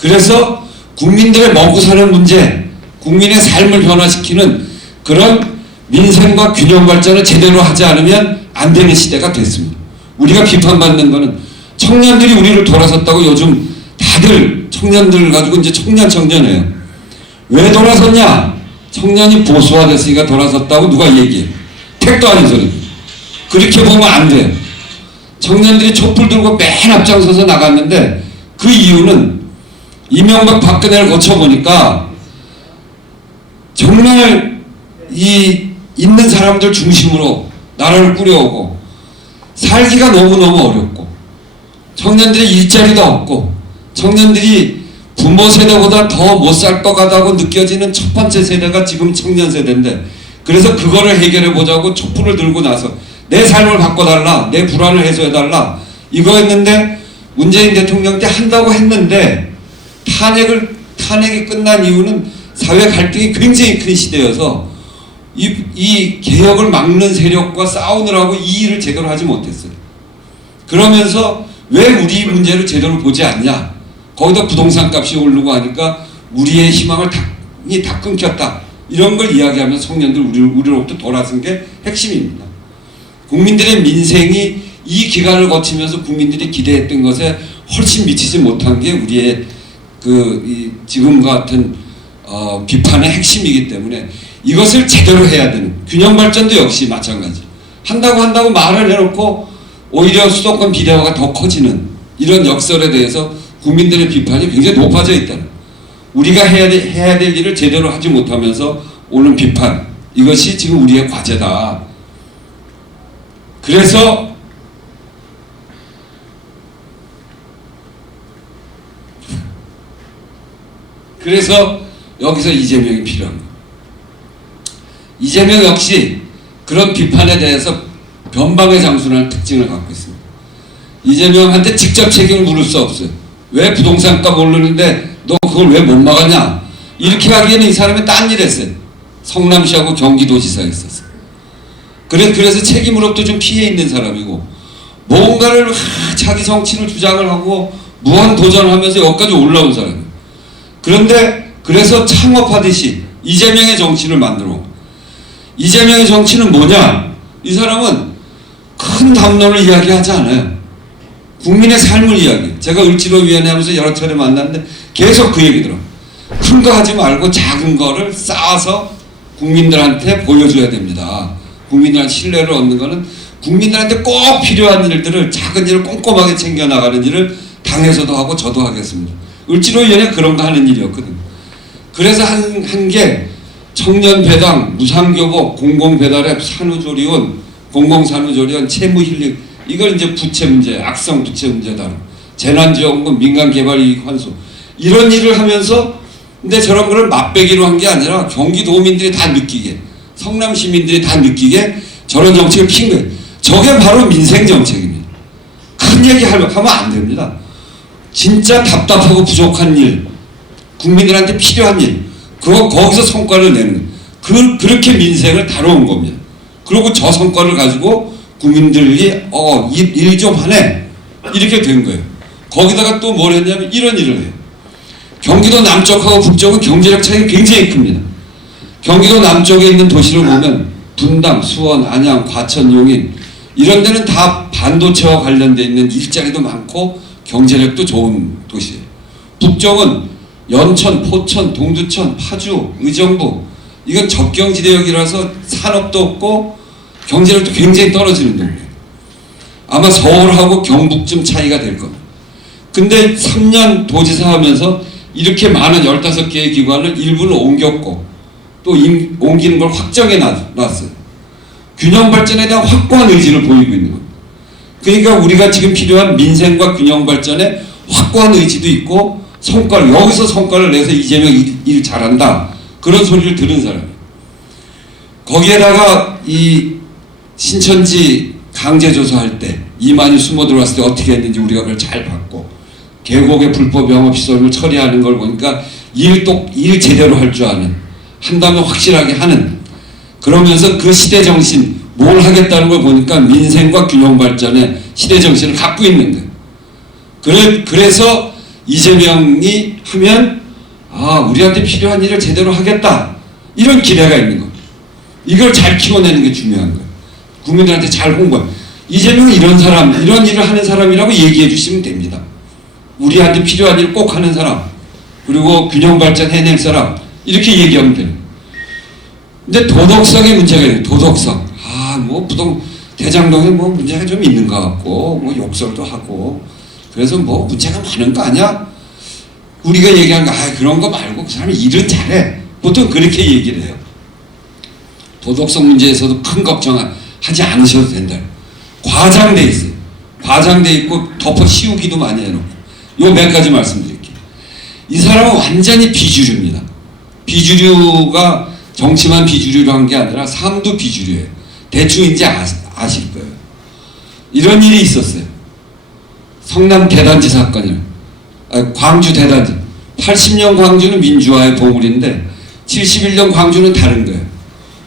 그래서 국민들의 먹고 사는 문제, 국민의 삶을 변화시키는 그런 민생과 균형 발전을 제대로 하지 않으면 안 되는 시대가 됐습니다. 우리가 비판받는 거는 청년들이 우리를 돌아섰다고 요즘 다들 청년들 가지고 이제 청년해요. 왜 돌아섰냐? 청년이 보수화됐으니까 돌아섰다고 누가 얘기해. 택도 아닌 소리. 그렇게 보면 안 돼요. 청년들이 촛불 들고 맨 앞장서서 나갔는데 그 이유는 이명박 박근혜를 거쳐보니까 정말 이 있는 사람들 중심으로 나라를 꾸려오고 살기가 너무너무 어렵고 청년들이 일자리도 없고 청년들이 부모 세대보다 더 못 살 것 같다고 느껴지는 첫 번째 세대가 지금 청년 세대인데 그래서 그거를 해결해 보자고 촛불을 들고 나서 내 삶을 바꿔달라, 내 불안을 해소해달라 이거 했는데 문재인 대통령 때 한다고 했는데 탄핵이 끝난 이유는 사회 갈등이 굉장히 큰 시대여서 이 개혁을 막는 세력과 싸우느라고 이 일을 제대로 하지 못했어요. 그러면서 왜 우리 문제를 제대로 보지 않냐? 거기다 부동산 값이 오르고 하니까 우리의 희망을 다 끊겼다. 이런 걸 이야기하면 청년들 우리로부터 돌아선 게 핵심입니다. 국민들의 민생이 이 기간을 거치면서 국민들이 기대했던 것에 훨씬 미치지 못한 게 우리의 지금 같은 비판의 핵심이기 때문에 이것을 제대로 해야 되는 균형 발전도 역시 마찬가지. 한다고 말을 해놓고 오히려 수도권 비대화가 더 커지는 이런 역설에 대해서 국민들의 비판이 굉장히 높아져 있다는. 우리가 해야 될 일을 제대로 하지 못하면서 오는 비판, 이것이 지금 우리의 과제다. 그래서 여기서 이재명이 필요한 거예요. 이재명 역시 그런 비판에 대해서 변방의 장수라는 특징을 갖고 있습니다. 이재명한테 직접 책임을 물을 수 없어요. 왜 부동산값 오르는데 너 그걸 왜 못 막았냐? 이렇게 하기에는 이 사람이 딴 일 했어요. 성남시하고 경기도지사에 있었어요. 그래서 책임으로부터 좀 피해 있는 사람이고, 뭔가를 자기 정치를 주장을 하고 무한 도전하면서 여기까지 올라온 사람이에요. 그런데 그래서 창업하듯이 이재명의 정치를 만들어 온 거예요. 이재명의 정치는 뭐냐? 이 사람은 큰 담론을 이야기하지 않아요. 국민의 삶을 이야기해요. 제가 을지로위원회 하면서 여러 차례 만났는데 계속 그 얘기더라고요. 큰 거 하지 말고 작은 거를 쌓아서 국민들한테 보여줘야 됩니다. 국민들한테 신뢰를 얻는 거는 국민들한테 꼭 필요한 일들을, 작은 일을 꼼꼼하게 챙겨나가는 일을 당에서도 하고 저도 하겠습니다. 을지로위원회 그런 거 하는 일이었거든요. 그래서 한 게 청년배당, 무상교복, 공공배달앱, 산후조리원, 공공산후조리원, 채무힐링, 이걸 이제 부채 문제, 악성 부채 문제 다루고, 재난지원금, 민간개발이익 환수, 이런 일을 하면서, 근데 저런 거를 맛배기로 한 게 아니라 경기도민들이 다 느끼게, 성남 시민들이 다 느끼게 저런 정책을 핀 거예요. 저게 바로 민생 정책입니다. 큰 얘기 하면 안 됩니다. 진짜 답답하고 부족한 일, 국민들한테 필요한 일, 거기서 성과를 내는 거예요. 그렇게 민생을 다뤄온 겁니다. 그리고 저 성과를 가지고 국민들이 일 좀 하네, 이렇게 된 거예요. 거기다가 또 뭘 했냐면 이런 일을 해요. 경기도 남쪽하고 북쪽은 경제력 차이가 굉장히 큽니다. 경기도 남쪽에 있는 도시를 보면 분당, 수원, 안양, 과천, 용인, 이런 데는 다 반도체와 관련돼 있는 일자리도 많고 경제력도 좋은 도시예요. 북쪽은 연천, 포천, 동두천, 파주, 의정부, 이건 접경지대역이라서 산업도 없고 경제력도 굉장히 떨어지는 동네예요. 아마 서울하고 경북쯤 차이가 될 겁니다. 근데 3년 도지사 하면서 이렇게 많은 15개의 기관을 일부를 옮겼고 또 옮기는 걸 확정해 놨어요. 균형 발전에 대한 확고한 의지를 보이고 있는 겁니다. 그러니까 우리가 지금 필요한 민생과 균형 발전에 확고한 의지도 있고, 여기서 성과를 내서 이재명 일 잘한다, 그런 소리를 들은 사람이에요. 거기에다가 이 신천지 강제조사할 때 이만희 숨어 들어왔을 때 어떻게 했는지 우리가 그걸 잘 봤고, 계곡의 불법 영업시설을 처리하는 걸 보니까 일 제대로 할 줄 아는, 한다면 확실하게 하는, 그러면서 그 시대 정신, 뭘 하겠다는 걸 보니까 민생과 균형 발전의 시대 정신을 갖고 있는 거예요. 그래서 이재명이 하면 우리한테 필요한 일을 제대로 하겠다, 이런 기대가 있는 거예요. 이걸 잘 키워내는 게 중요한 거예요. 국민들한테 잘 홍보해요. 이재명은 이런 사람, 이런 일을 하는 사람이라고 얘기해 주시면 됩니다. 우리한테 필요한 일 꼭 하는 사람, 그리고 균형 발전 해낼 사람, 이렇게 얘기하면 돼요. 근데 도덕성의 문제가 있어요. 도덕성. 대장동에 문제가 좀 있는 것 같고, 욕설도 하고, 그래서 문제가 많은 거 아니야? 우리가 얘기하는 거, 그런 거 말고 그 사람이 일은 잘해. 보통 그렇게 얘기를 해요. 도덕성 문제에서도 큰 걱정하지 않으셔도 된다. 과장돼 있어요. 과장돼 있고 덮어 씌우기도 많이 해놓고. 요 몇 가지 말씀드릴게요. 이 사람은 완전히 비주류입니다. 비주류가 정치만 비주류로 한 게 아니라 삶도 비주류예요. 대충 이제 아실 거예요. 이런 일이 있었어요. 성남 대단지 사건이에요. 광주 대단지. 80년 광주는 민주화의 보물인데 71년 광주는 다른 거예요.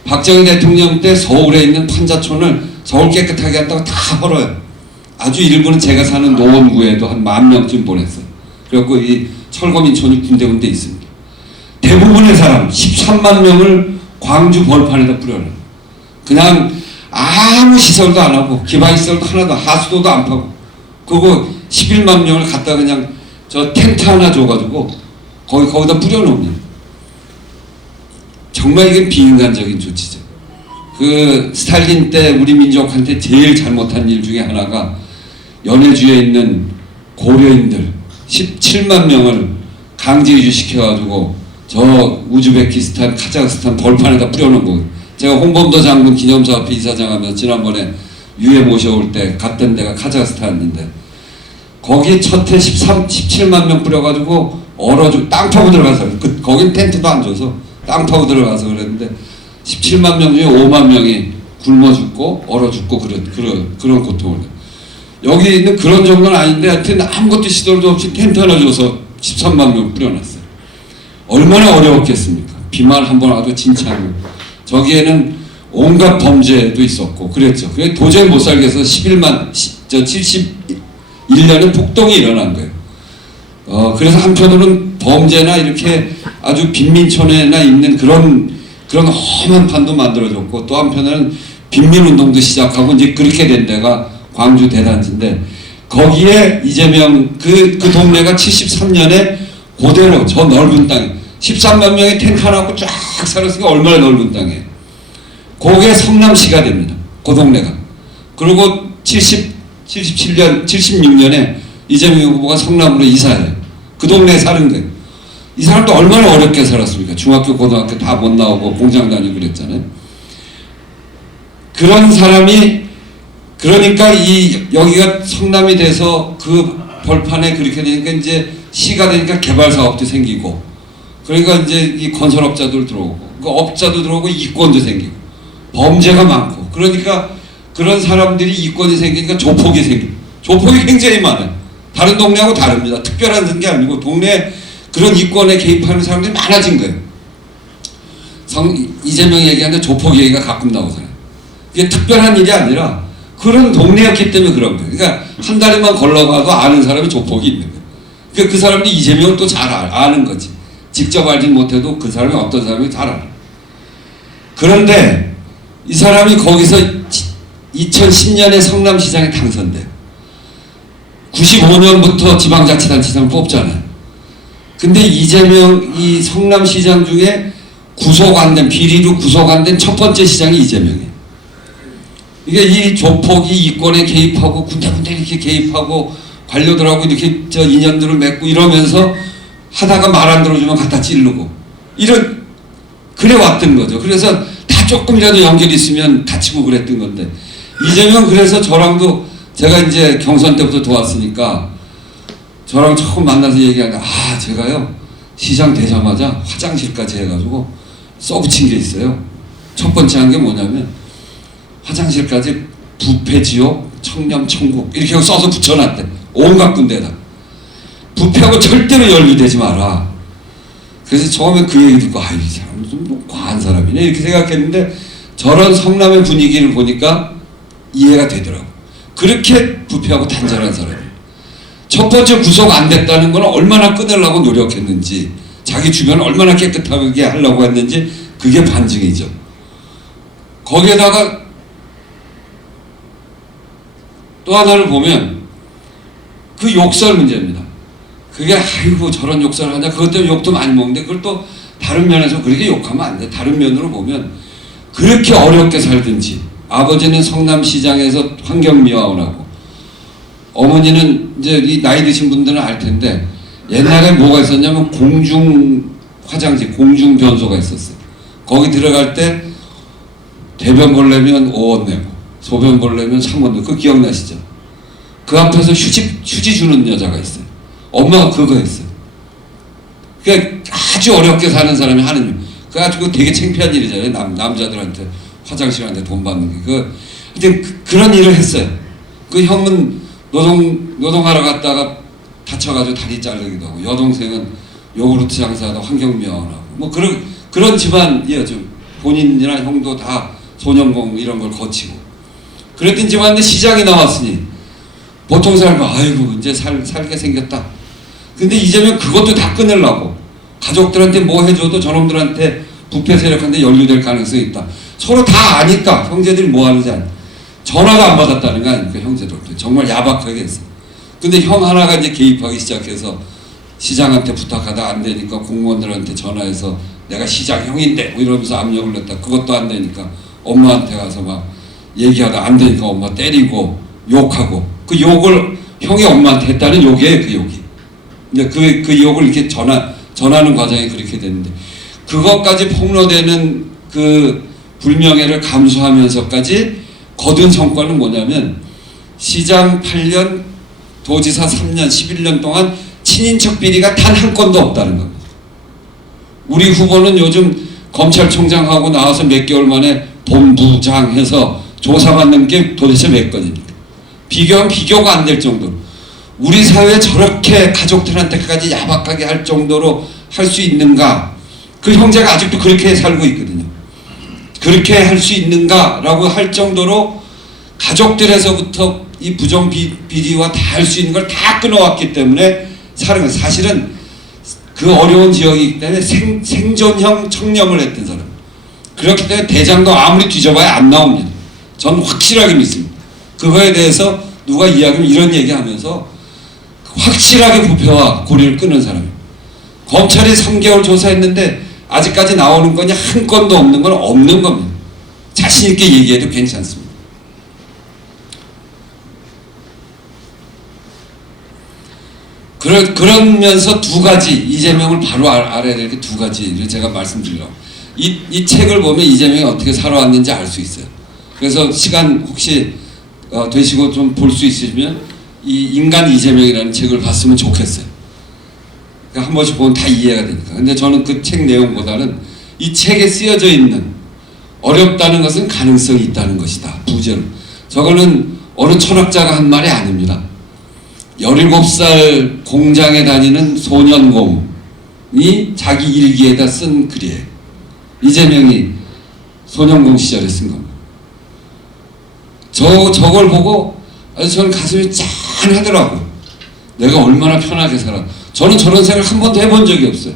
박정희 대통령 때 서울에 있는 판자촌을 서울 깨끗하게 한다고 다 헐어요. 아주 일부는 제가 사는 노원구에도 한 10,000명쯤 보냈어요. 그래갖고 이 철거민촌이 군데군데 있습니다. 대부분의 사람 13만 명을 광주 벌판에다 뿌려요. 그냥 아무 시설도 안 하고 기반시설도 하나도, 하수도도 안 파고, 그리고 11만 명을 갖다 그냥 저 텐트 하나 줘가지고 거기다 뿌려놓으면, 정말 이게 비인간적인 조치죠. 그 스탈린 때 우리 민족한테 제일 잘못한 일 중에 하나가 연해주에 있는 고려인들 17만 명을 강제 이주 시켜가지고 저 우즈베키스탄, 카자흐스탄 벌판에다 뿌려놓은 거. 제가 홍범도 장군 기념사업회 이사장하면서 지난번에 유해 모셔올 때 갔던 데가 카자흐스탄인데 거기 첫 해 17만 명 뿌려가지고 땅 파고 들어가서 거긴 텐트도 안 줘서 땅 파고 들어가서 그랬는데 17만 명 중에 5만 명이 굶어 죽고 얼어 죽고 그런 고통을. 여기는 그런 정도는 아닌데 하여튼 아무것도 시도도 없이 텐트 하나 줘서 13만 명 뿌려놨어요. 얼마나 어려웠겠습니까? 비만 한 번 와도 진창. 저기에는 온갖 범죄도 있었고 그랬죠. 그래 도저히 못 살겠어 71년에 폭동이 일어난 거예요. 그래서 한편으로는 범죄나 이렇게 아주 빈민촌에나 있는 그런 험한 판도 만들어졌고 또 한편으로는 빈민운동도 시작하고 이제 그렇게 된 데가 광주 대단지인데 거기에 이재명 그 동네가 73년에 그대로 저 넓은 땅 13만 명의 텐트 하나 갖고 쫙 살았으니까 얼마나 넓은 땅이에요. 그게 성남시가 됩니다. 그 동네가. 그리고 77년, 76년에 이재명 후보가 성남으로 이사해요. 그 동네에 사는 거예요. 이 사람도 얼마나 어렵게 살았습니까? 중학교, 고등학교 다 못 나오고 공장 다니고 그랬잖아요. 그런 사람이 그러니까 여기가 성남이 돼서 그 벌판에 그렇게 되니까 이제 시가 되니까 개발 사업도 생기고 그러니까 이제 이 건설업자들 들어오고 그 업자도 들어오고 이권도 생기고 범죄가 많고 그러니까 그런 사람들이 이권이 생기니까 조폭이 생기고 조폭이 굉장히 많아요. 다른 동네하고 다릅니다. 특별한 게 아니고 동네에 그런 이권에 개입하는 사람들이 많아진 거예요. 이재명 얘기하는데 조폭 얘기가 가끔 나오잖아요. 이게 특별한 일이 아니라 그런 동네였기 때문에 그런 거예요. 그러니까 한 다리만 걸러가도 아는 사람이 조폭이 있는 거예요. 그러니까 그 사람들이 이재명을 또 잘 아는 거지. 직접 알진 못해도 그 사람이 어떤 사람이 잘 알아. 그런데 이 사람이 거기서 2010년에 성남시장에 당선돼요. 95년부터 지방자치단체장을 뽑잖아요. 근데 이재명 이 성남시장 중에 구속 안 된, 비리로 구속 안 된 첫 번째 시장이 이재명이에요. 이게 이 조폭이 이권에 개입하고 군데군데 이렇게 개입하고 관료들하고 이렇게 인연들을 맺고 이러면서 하다가 말 안 들어주면 갖다 찌르고 그래 왔던 거죠. 그래서 다 조금이라도 연결이 있으면 다치고 그랬던 건데 이재명 그래서 저랑도 제가 이제 경선 때부터 도왔으니까 저랑 처음 만나서 얘기하니까 제가요 시장 되자마자 화장실까지 해가지고 써붙인 게 있어요. 첫 번째 한 게 뭐냐면 화장실까지 부패지옥 청렴천국 이렇게 하고 써서 붙여놨대. 온갖 군데다. 부패하고 절대로 연루되지 마라. 그래서 처음에 그 얘기 듣고 이 사람 좀 과한 사람이네 이렇게 생각했는데 저런 성남의 분위기를 보니까 이해가 되더라고. 그렇게 부패하고 단절한 사람이에요. 첫 번째 구속 안 됐다는 건 얼마나 끊으려고 노력했는지 자기 주변을 얼마나 깨끗하게 하려고 했는지 그게 반증이죠. 거기에다가 또 하나를 보면 그 욕설 문제입니다. 그게 아이고 저런 욕설을 하냐 그것 때문에 욕도 많이 먹는데 그걸 또 다른 면에서 그렇게 욕하면 안 돼. 다른 면으로 보면 그렇게 어렵게 살든지 아버지는 성남시장에서 환경미화원하고 어머니는 이제 이 나이 드신 분들은 알 텐데 옛날에 뭐가 있었냐면 공중 화장실, 공중 변소가 있었어요. 거기 들어갈 때 대변 보려면 5원 내고 소변 보려면 3원 내고 그거 기억나시죠? 그 앞에서 휴지 주는 여자가 있어요. 엄마가 그거 했어요. 그러니까 아주 어렵게 사는 사람이 하는 일. 그래가지고 되게 창피한 일이잖아요. 남자들한테 화장실한테 돈 받는 게. 하여튼 그런 일을 했어요. 그 형은 노동하러 갔다가 다쳐가지고 다리 자르기도 하고 여동생은 요구르트 장사하다 환경미화원하고 뭐 그런 집안이에요. 좀 본인이나 형도 다 소년공 이런 걸 거치고 그랬던 집안인데 시장에 나왔으니 보통 사람은 아이고 이제 살게 생겼다. 근데 이재명 그것도 다 끊으려고 가족들한테 뭐 해줘도 저놈들한테 부패 세력한테 연루될 가능성이 있다. 서로 다 아니까 형제들이 뭐 하는지 전화가 안 받았다는 거 아닙니까? 형제들도 정말 야박하게 했어. 근데 형 하나가 이제 개입하기 시작해서 시장한테 부탁하다 안 되니까 공무원들한테 전화해서 내가 시장 형인데 뭐 이러면서 압력을 냈다. 그것도 안 되니까 엄마한테 가서 막 얘기하다 안 되니까 엄마 때리고 욕하고 그 욕을 형이 엄마한테 했다는 욕이에요. 그 욕이. 근데 그 욕을 이렇게 전화 전하는 과정이 그렇게 됐는데 그것까지 폭로되는 그 불명예를 감수하면서까지 거둔 성과는 뭐냐면 시장 8년, 도지사 3년, 11년 동안 친인척 비리가 단 한 건도 없다는 겁니다. 우리 후보는 요즘 검찰총장하고 나와서 몇 개월 만에 본부장 해서 조사받는 게 도대체 몇 건입니까? 비교하면 비교가 안 될 정도로 우리 사회에 저렇게 가족들한테까지 야박하게 할 정도로 할 수 있는가? 그 형제가 아직도 그렇게 살고 있거든요. 그렇게 할 수 있는가라고 할 정도로 가족들에서부터 이 부정 비리와 다 할 수 있는 걸 다 끊어왔기 때문에 사실은 그 어려운 지역이기 때문에 생존형 청렴을 했던 사람. 그렇기 때문에 대장도 아무리 뒤져봐야 안 나옵니다. 저는 확실하게 믿습니다. 그거에 대해서 누가 이야기하면 이런 얘기하면서 확실하게 부패와 고리를 끊은 사람이에요. 검찰이 3개월 조사했는데 아직까지 나오는 건이 한 건도 없는 건 없는 겁니다. 자신 있게 얘기해도 괜찮습니다. 그러면서 두 가지, 이재명을 바로 알아야 될 게 두 가지를 제가 말씀드리려고. 이 책을 보면 이재명이 어떻게 살아왔는지 알 수 있어요. 그래서 시간 혹시 되시고 좀 볼 수 있으시면 이 인간 이재명이라는 책을 봤으면 좋겠어요. 그러니까 한 번씩 보면 다 이해가 되니까. 근데 저는 그 책 내용보다는 이 책에 쓰여져 있는 어렵다는 것은 가능성이 있다는 것이다. 부제로. 저거는 어느 철학자가 한 말이 아닙니다. 17살 공장에 다니는 소년공이 자기 일기에다 쓴 글이에요. 이재명이 소년공 시절에 쓴 겁니다. 저걸 보고 아주 저는 가슴이 짠하더라고요. 내가 얼마나 편하게 살아. 저는 저런 생각을 한 번도 해본 적이 없어요.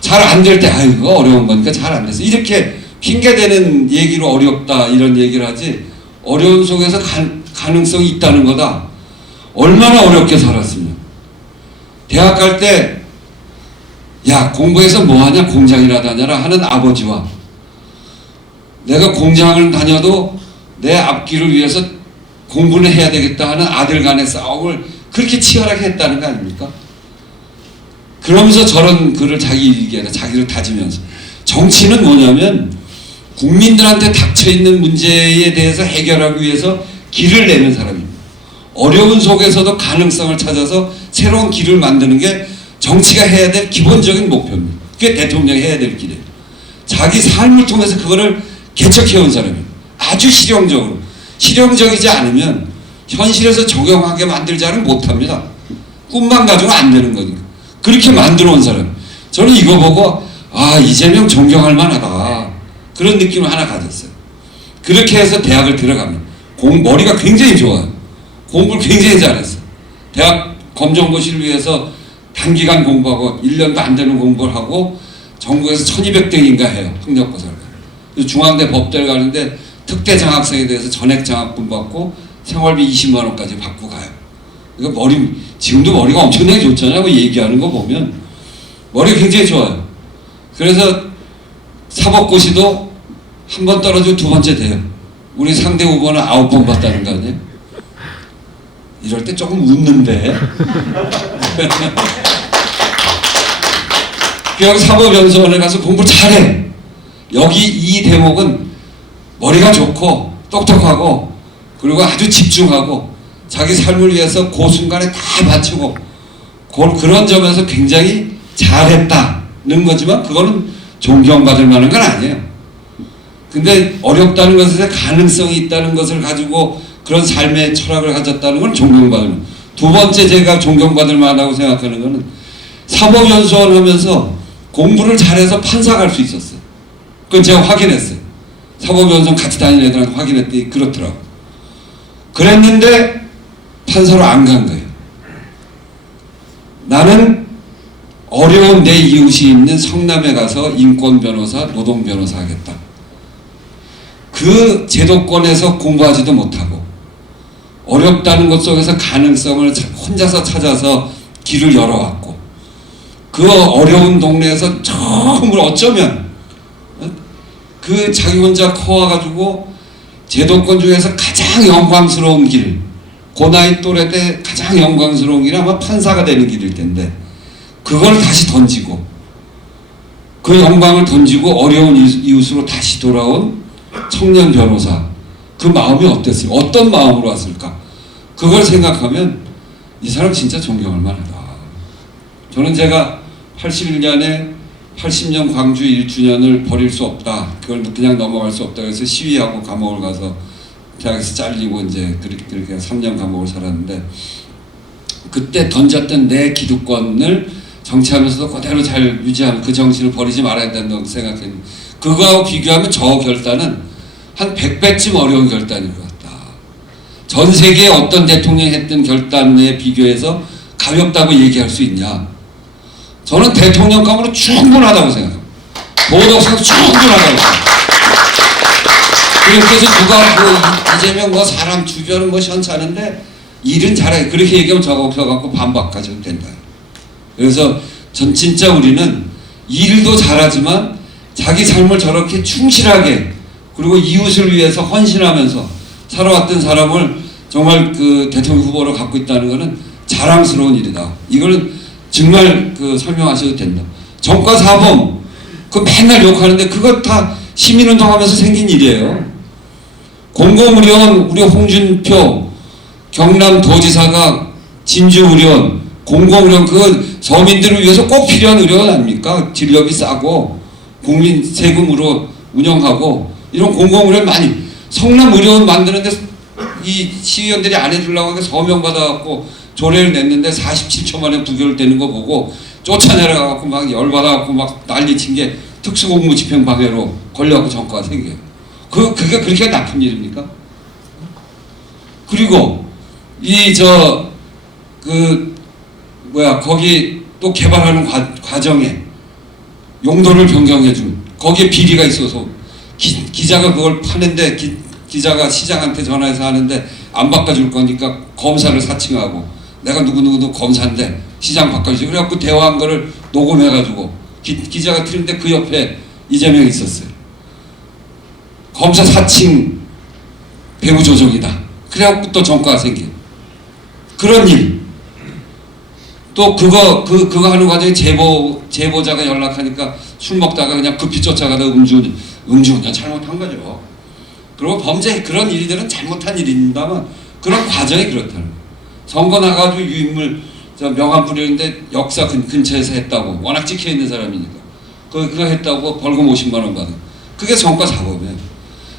잘 안 될 때 아이고 어려운 거니까 잘 안 됐어. 이렇게 핑계대는 얘기로 어렵다 이런 얘기를 하지 어려운 속에서 가능성이 있다는 거다. 얼마나 어렵게 살았으면. 대학 갈 때 야 공부해서 뭐하냐 공장이라도 하냐라 하는 아버지와 내가 공장을 다녀도 내 앞길을 위해서 공부는 해야 되겠다 하는 아들 간의 싸움을 그렇게 치열하게 했다는 거 아닙니까? 그러면서 저런 글을 자기 일기에다 자기를 다지면서 정치는 뭐냐면 국민들한테 닥쳐있는 문제에 대해서 해결하기 위해서 길을 내는 사람입니다. 어려운 속에서도 가능성을 찾아서 새로운 길을 만드는 게 정치가 해야 될 기본적인 목표입니다. 그게 대통령이 해야 될 길이에요. 자기 삶을 통해서 그거를 개척해온 사람이에요. 아주 실용적으로. 실용적이지 않으면 현실에서 적용하게 만들자는 못합니다. 꿈만 가지고 안 되는 거니까. 그렇게 만들어 온 사람. 저는 이거 보고 아 이재명 존경할 만하다. 그런 느낌을 하나 가졌어요. 그렇게 해서 대학을 들어갑니다. 머리가 굉장히 좋아요. 공부를 굉장히 잘했어요. 대학 검정고시를 위해서 단기간 공부하고 1년도 안 되는 공부를 하고 전국에서 1200등인가 해요. 학력고사를. 중앙대 법대를 가는데 특대 장학생에 대해서 전액 장학금 받고 생활비 20만 원까지 받고 가요. 이거 지금도 머리가 엄청나게 좋잖아요. 얘기하는 거 보면 머리가 굉장히 좋아요. 그래서 사법고시도 한 번 떨어지고 두 번째 돼요. 우리 상대 후보는 9번 봤다는 거 아니에요? 이럴 때 조금 웃는데. 여기 사법연수원에 가서 공부 잘해. 여기 이 대목은 머리가 좋고 똑똑하고 그리고 아주 집중하고 자기 삶을 위해서 그 순간에 다 바치고 그런 점에서 굉장히 잘했다는 거지만 그거는 존경받을 만한 건 아니에요. 근데 어렵다는 것에 가능성이 있다는 것을 가지고 그런 삶의 철학을 가졌다는 건 존경받을 만한. 두 번째 제가 존경받을 만하다고 생각하는 거는 사법연수원 하면서 공부를 잘해서 판사 갈 수 있었어요. 그건 제가 확인했어요. 사법연수원 같이 다니는 애들한테 확인했더니 그렇더라고. 그랬는데 판사로 안 간 거예요. 나는 어려운 내 이웃이 있는 성남에 가서 인권 변호사, 노동 변호사 하겠다. 그 제도권에서 공부하지도 못하고 어렵다는 것 속에서 가능성을 혼자서 찾아서 길을 열어왔고 그 어려운 동네에서 처음으로 어쩌면 그 자기 혼자 커와가지고 제도권 중에서 가장 영광스러운 길, 그 나이 또래 때 가장 영광스러운 길이 아마 판사가 되는 길일 텐데 그걸 다시 던지고 그 영광을 던지고 어려운 이웃으로 다시 돌아온 청년 변호사, 그 마음이 어땠을까? 어떤 마음으로 왔을까? 그걸 생각하면 이 사람 진짜 존경할 만하다. 저는 제가 81년에 80년 광주 1주년을 버릴 수 없다. 그걸 그냥 넘어갈 수 없다. 그래서 시위하고 감옥을 가서 대학에서 잘리고 이제 그렇게 3년 감옥을 살았는데, 그때 던졌던 내 기득권을 정치하면서도 그대로 잘 유지하는 그 정신을 버리지 말아야 된다고 생각했는데, 그거하고 비교하면 저 결단은 한 100배쯤 어려운 결단인 것 같다. 전 세계에 어떤 대통령이 했던 결단에 비교해서 가볍다고 얘기할 수 있냐? 저는 대통령감으로 충분하다고 생각합니다. 도덕성도 충분하다고 생각합니다. 그래서 누가 그 이재명 뭐 사람 주변은 뭐 시원찮은데 일은 잘해, 그렇게 얘기하면 저거 펴갖고 반박하셔도 된다. 그래서 전 진짜 우리는 일도 잘하지만 자기 삶을 저렇게 충실하게, 그리고 이웃을 위해서 헌신하면서 살아왔던 사람을 정말 그 대통령 후보로 갖고 있다는 것은 자랑스러운 일이다. 이거는 정말 그 설명하셔도 된다. 정과 사범 그 맨날 욕하는데 그거 다 시민운동하면서 생긴 일이에요. 공공의료원 우리 홍준표 경남도지사가 진주의료원, 공공의료원 그 서민들을 위해서 꼭 필요한 의료원 아닙니까? 진료비 싸고 국민 세금으로 운영하고 이런 공공의료원 많이, 성남의료원 만드는데 이 시의원들이 안 해주려고 하니까 서명 받아갖고 조례를 냈는데 47초 만에 부결되는 거 보고 쫓아내려가갖고 막 열받아갖고 막 난리친 게 특수공무 집행방해로 걸려갖고 전과가 생겨요. 그게 그렇게 나쁜 일입니까? 그리고 거기 또 개발하는 과정에 용도를 변경해준, 거기에 비리가 있어서 기자가 그걸 파는데 기자가 시장한테 전화해서 하는데 안 바꿔줄 거니까 검사를 사칭하고 내가 누구누구 검사인데 시장 바꿔주지, 그래갖고 대화한 거를 녹음해가지고 기자가 틀는데 그 옆에 이재명이 있었어요. 검사 사칭 배후 조정이다. 그래갖고 또 전과가 생겨. 그런 일. 또 그거 하는 과정에 제보자가 연락하니까 술 먹다가 그냥 급히 쫓아가다 음주운전 잘못한 거죠. 그리고 범죄, 그런 일들은 잘못한 일입니다만 그런 과정이 그렇다는 거예요. 선거 나가지고 유인물 명함 뿌리는데 역사 근처에서 했다고, 워낙 찍혀있는 사람이니까 그거 했다고 벌금 50만 원 받은, 그게 성과 사범이에요.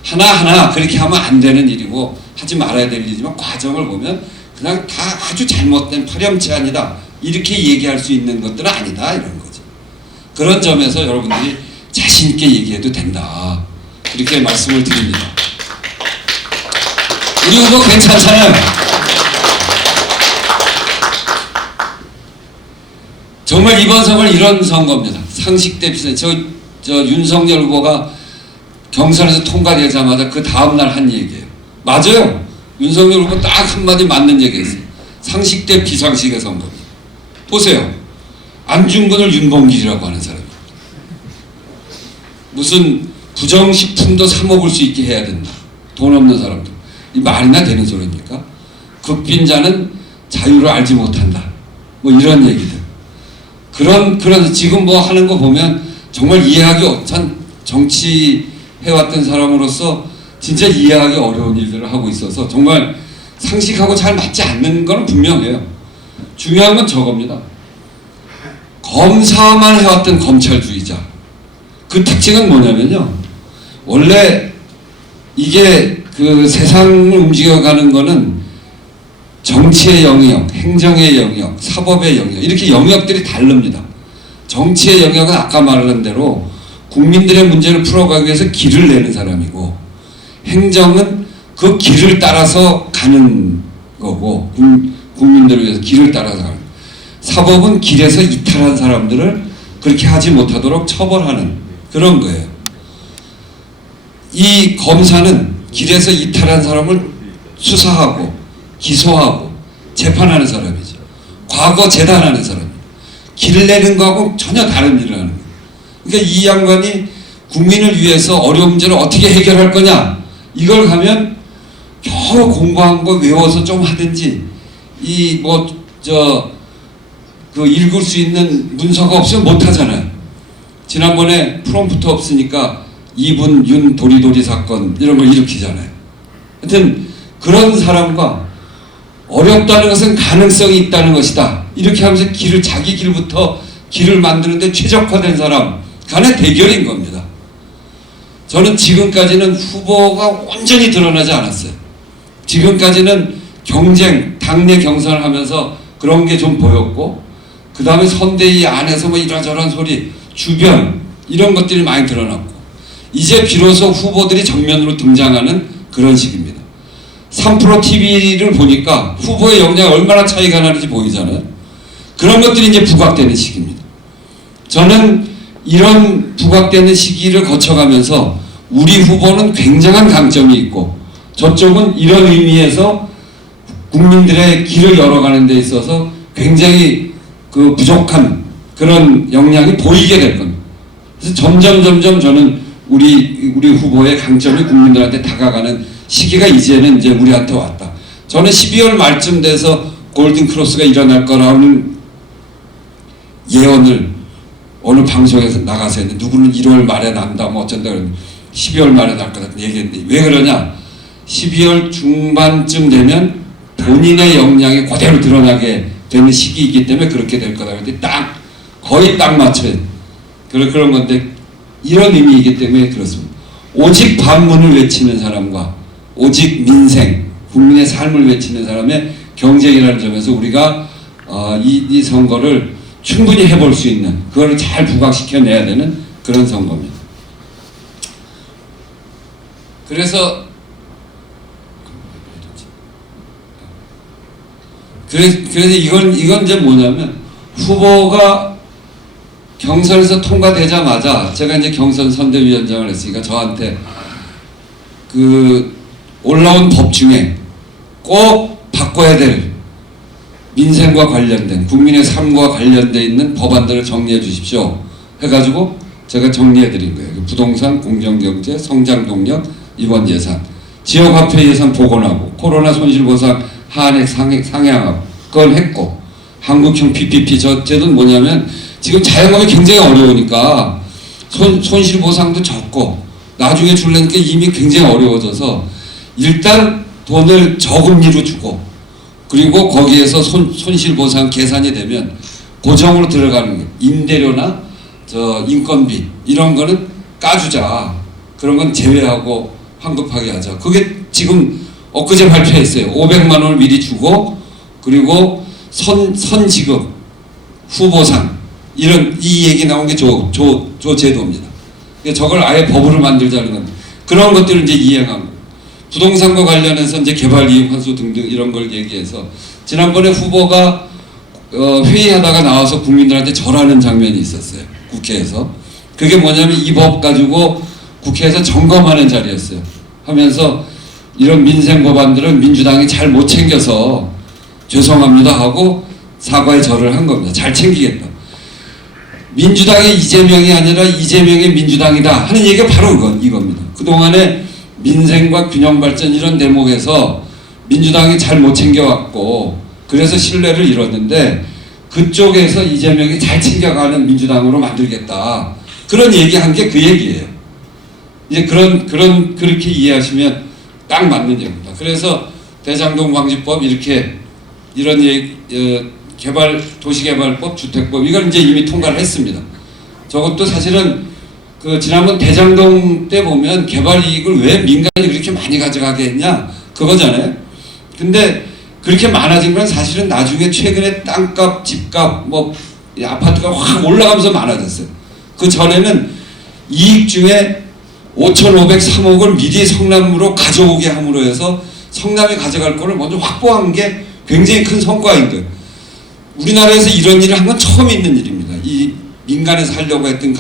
하나하나 그렇게 하면 안 되는 일이고 하지 말아야 될 일이지만 과정을 보면 그냥 다 아주 잘못된 파렴치한이다 이렇게 얘기할 수 있는 것들은 아니다, 이런 거죠. 그런 점에서 여러분들이 자신 있게 얘기해도 된다, 그렇게 말씀을 드립니다. 우리 후보 괜찮잖아요. 정말 이번 선거는 이런 선거입니다. 상식대 비슷해. 저 윤석열 후보가 경선에서 통과되자마자 그 다음날 한 얘기예요. 맞아요. 윤석열 후보 딱 한마디 맞는 얘기했어요. 상식대 비상식의 선거입니다. 보세요. 안중근을 윤봉길이라고 하는 사람이에요. 무슨 부정식품도 사 먹을 수 있게 해야 된다. 돈 없는 사람들. 이 말이나 되는 소리입니까? 극빈자는 자유를 알지 못한다. 뭐 이런 얘기들. 그런 지금 뭐 하는 거 보면 정말 이해하기, 전 정치해왔던 사람으로서 진짜 이해하기 어려운 일들을 하고 있어서 정말 상식하고 잘 맞지 않는 건 분명해요. 중요한 건 저겁니다. 검사만 해왔던 검찰주의자. 그 특징은 뭐냐면요. 원래 이게 그 세상을 움직여가는 거는 정치의 영역, 행정의 영역, 사법의 영역, 이렇게 영역들이 다릅니다. 정치의 영역은 아까 말한 대로 국민들의 문제를 풀어가기 위해서 길을 내는 사람이고, 행정은 그 길을 따라서 가는 거고, 국민들을 위해서 길을 따라서 가는, 사법은 길에서 이탈한 사람들을 그렇게 하지 못하도록 처벌하는 그런 거예요. 이 검사는 길에서 이탈한 사람을 수사하고 기소하고 재판하는 사람이죠. 과거 재단하는 사람이에요. 길을 내는 거하고 전혀 다른 일을 하는 거예요. 그러니까 이 양반이 국민을 위해서 어려운 문제를 어떻게 해결할 거냐, 이걸 가면 겨우 공부한 거 외워서 좀 하든지, 그 읽을 수 있는 문서가 없으면 못 하잖아요. 지난번에 프롬프트 없으니까 이분 윤 도리도리 사건 이런 걸 일으키잖아요. 하여튼 그런 사람과 어렵다는 것은 가능성이 있다는 것이다. 이렇게 하면서 자기 길부터 길을 만드는데 최적화된 사람 간의 대결인 겁니다. 저는 지금까지는 후보가 온전히 드러나지 않았어요. 지금까지는 경쟁, 당내 경선을 하면서 그런 게 좀 보였고, 그 다음에 선대위 안에서 뭐 이런저런 소리, 주변 이런 것들이 많이 드러났고, 이제 비로소 후보들이 정면으로 등장하는 그런 시기입니다. 3프로 TV를 보니까 후보의 역량이 얼마나 차이가 나는지 보이잖아요. 그런 것들이 이제 부각되는 시기입니다. 저는 이런 부각되는 시기를 거쳐가면서 우리 후보는 굉장한 강점이 있고, 저쪽은 이런 의미에서 국민들의 길을 열어가는 데 있어서 굉장히 그 부족한 그런 역량이 보이게 될 겁니다. 그래서 점점 저는 우리 후보의 강점이 국민들한테 다가가는 시기가 이제는 이제 우리한테 왔다. 저는 12월 말쯤 돼서 골든 크로스가 일어날 거라는 예언을 어느 방송에서 나가서 했는데, 누구는 1월 말에 난다 뭐 어쩐다 그러는데 12월 말에 날 거다 얘기했는데, 왜 그러냐? 12월 중반쯤 되면 본인의 역량이 그대로 드러나게 되는 시기이기 때문에 그렇게 될 거다. 그런데 거의 딱 맞춰요. 그런 건데, 이런 의미이기 때문에 그렇습니다. 오직 반문을 외치는 사람과 오직 민생, 국민의 삶을 외치는 사람의 경쟁이라는 점에서 우리가 이 선거를 충분히 해볼 수 있는, 그걸 잘 부각시켜내야 되는 그런 선거입니다. 그래서 이건 이제 뭐냐면, 후보가 경선에서 통과되자마자 제가 이제 경선 선대위원장을 했으니까 저한테 그 올라온 법 중에 꼭 바꿔야 될 민생과 관련된, 국민의 삶과 관련돼 있는 법안들을 정리해 주십시오 해가지고 제가 정리해 드린 거예요. 부동산, 공정경제, 성장동력, 이번 예산, 지역화폐 예산 복원하고, 코로나 손실보상 한액 상향하고 그걸 했고, 한국형 PPP 제도는 뭐냐면 지금 자영업이 굉장히 어려우니까 손실보상도 적고 나중에 줄려니까 이미 굉장히 어려워져서 일단 돈을 저금리로 주고, 그리고 거기에서 손실보상 계산이 되면 고정으로 들어가는 거, 임대료나 인건비 이런 거는 까주자, 그런 건 제외하고 환급하게 하자. 그게 지금 엊그제 발표했어요. 500만 원을 미리 주고, 그리고 선지급, 후보상 이 얘기 나온 게 저 제도입니다. 저걸 아예 법으로 만들자는 건 그런 것들을 이제 이행한 거예요. 부동산과 관련해서 이제 개발 이익 환수 등등 이런 걸 얘기해서, 지난번에 후보가 회의하다가 나와서 국민들한테 절하는 장면이 있었어요. 국회에서. 그게 뭐냐면 이 법 가지고 국회에서 점검하는 자리였어요. 하면서 이런 민생 법안들은 민주당이 잘 못 챙겨서 죄송합니다 하고 사과의 절을 한 겁니다. 잘 챙기겠다. 민주당의 이재명이 아니라 이재명의 민주당이다 하는 얘기가 바로 이겁니다. 그동안에 민생과 균형발전 이런 대목에서 민주당이 잘 못 챙겨왔고, 그래서 신뢰를 잃었는데 그쪽에서 이재명이 잘 챙겨가는 민주당으로 만들겠다, 그런 얘기한 게 그 얘기예요. 이제 그렇게 이해하시면 딱 맞는 얘기입니다. 그래서 대장동 방지법 이런 도시개발법, 주택법 이걸 이제 이미 통과를 했습니다. 저것도 사실은 지난번 대장동 때 보면 개발 이익을 왜 민간이 그렇게 많이 가져가게 했냐 그거잖아요. 근데 그렇게 많아진 건 사실은 나중에 최근에 땅값, 집값, 아파트가 확 올라가면서 많아졌어요. 그 전에는 이익 중에 5,503억을 미리 성남으로 가져오게 함으로 해서 성남이 가져갈 거를 먼저 확보한 게 굉장히 큰 성과인 거예요. 우리나라에서 이런 일을 한 건 처음 있는 일입니다. 이 민간에서 하려고 했던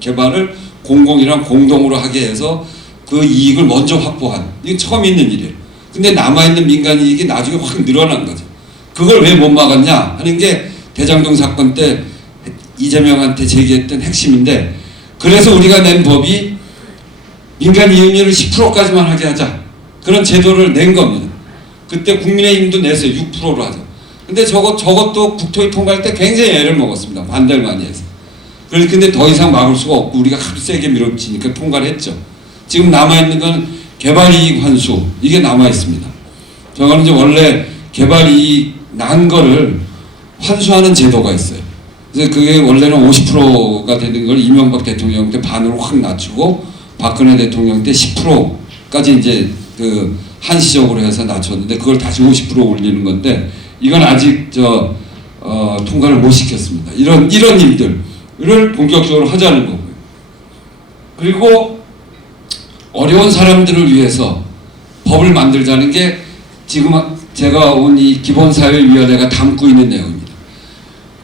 개발을 공공이랑 공동으로 하게 해서 그 이익을 먼저 확보한, 이게 처음 있는 일이에요. 근데 남아있는 민간 이익이 나중에 확 늘어난 거죠. 그걸 왜 못 막았냐 하는 게 대장동 사건 때 이재명한테 제기했던 핵심인데, 그래서 우리가 낸 법이 민간 이익률을 10%까지만 하게 하자, 그런 제도를 낸 겁니다. 그때 국민의힘도 냈어요. 6%로 하자. 근데 저것도 국토위 통과할 때 굉장히 애를 먹었습니다. 반대를 많이 해서. 근데 더 이상 막을 수가 없고 우리가 하도 세게 밀어붙이니까 통과를 했죠. 지금 남아있는 건 개발이익 환수, 이게 남아있습니다. 저거는 이제 원래 개발이익 난 거를 환수하는 제도가 있어요. 그래서 그게 원래는 50%가 되는 걸 이명박 대통령 때 반으로 확 낮추고 박근혜 대통령 때 10%까지 이제 그 한시적으로 해서 낮췄는데 그걸 다시 50% 올리는 건데 이건 아직 통과를 못 시켰습니다. 이런 일들을 본격적으로 하자는 거고요. 그리고 어려운 사람들을 위해서 법을 만들자는 게 지금 제가 온 이 기본사회위원회가 담고 있는 내용입니다.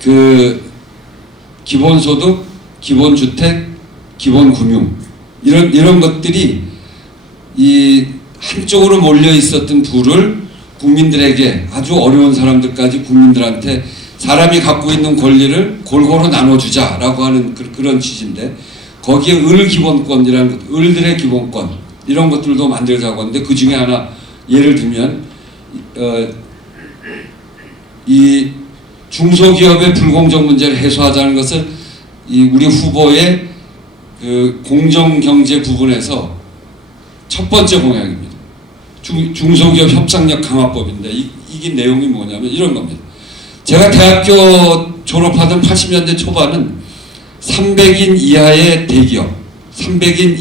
그 기본소득, 기본주택, 기본금융 이런 것들이 이 한쪽으로 몰려 있었던 부를 국민들에게 아주 어려운 사람들까지 국민들한테 사람이 갖고 있는 권리를 골고루 나눠주자라고 하는 그런 취지인데 거기에 을 기본권이라는 것, 을들의 기본권 이런 것들도 만들자고 하는데 그 중에 하나 예를 들면 이 중소기업의 불공정 문제를 해소하자는 것을 이 우리 후보의 그 공정경제 부분에서 첫 번째 공약입니다. 중소기업 협상력 강화법인데 이게 내용이 뭐냐면 이런 겁니다. 제가 대학교 졸업하던 80년대 초반은 300인 이하의 대기업, 300인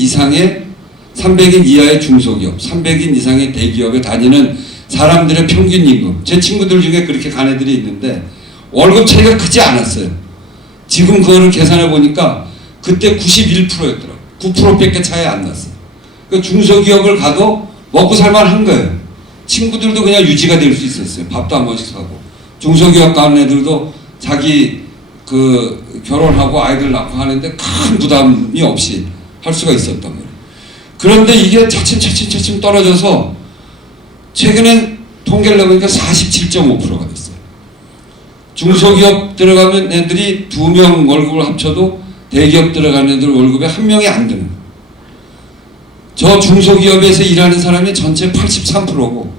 이하의 중소기업, 300인 이상의 대기업에 다니는 사람들의 평균 임금, 제 친구들 중에 그렇게 간 애들이 있는데 월급 차이가 크지 않았어요. 지금 그거를 계산해 보니까 그때 91%였더라고요. 9%밖에 차이 안 났어요. 그러니까 중소기업을 가도 먹고 살만한 거예요. 친구들도 그냥 유지가 될 수 있었어요. 밥도 한 번씩 사고. 중소기업 가는 애들도 자기 그 결혼하고 아이들 낳고 하는데 큰 부담이 없이 할 수가 있었단 말이에요. 그런데 이게 차츰 떨어져서 최근엔 통계를 내보니까 47.5%가 됐어요. 중소기업 들어가면 애들이 2명 월급을 합쳐도 대기업 들어가는 애들 월급에 1명이 안 되는 거예요. 저 중소기업에서 일하는 사람이 전체 83%고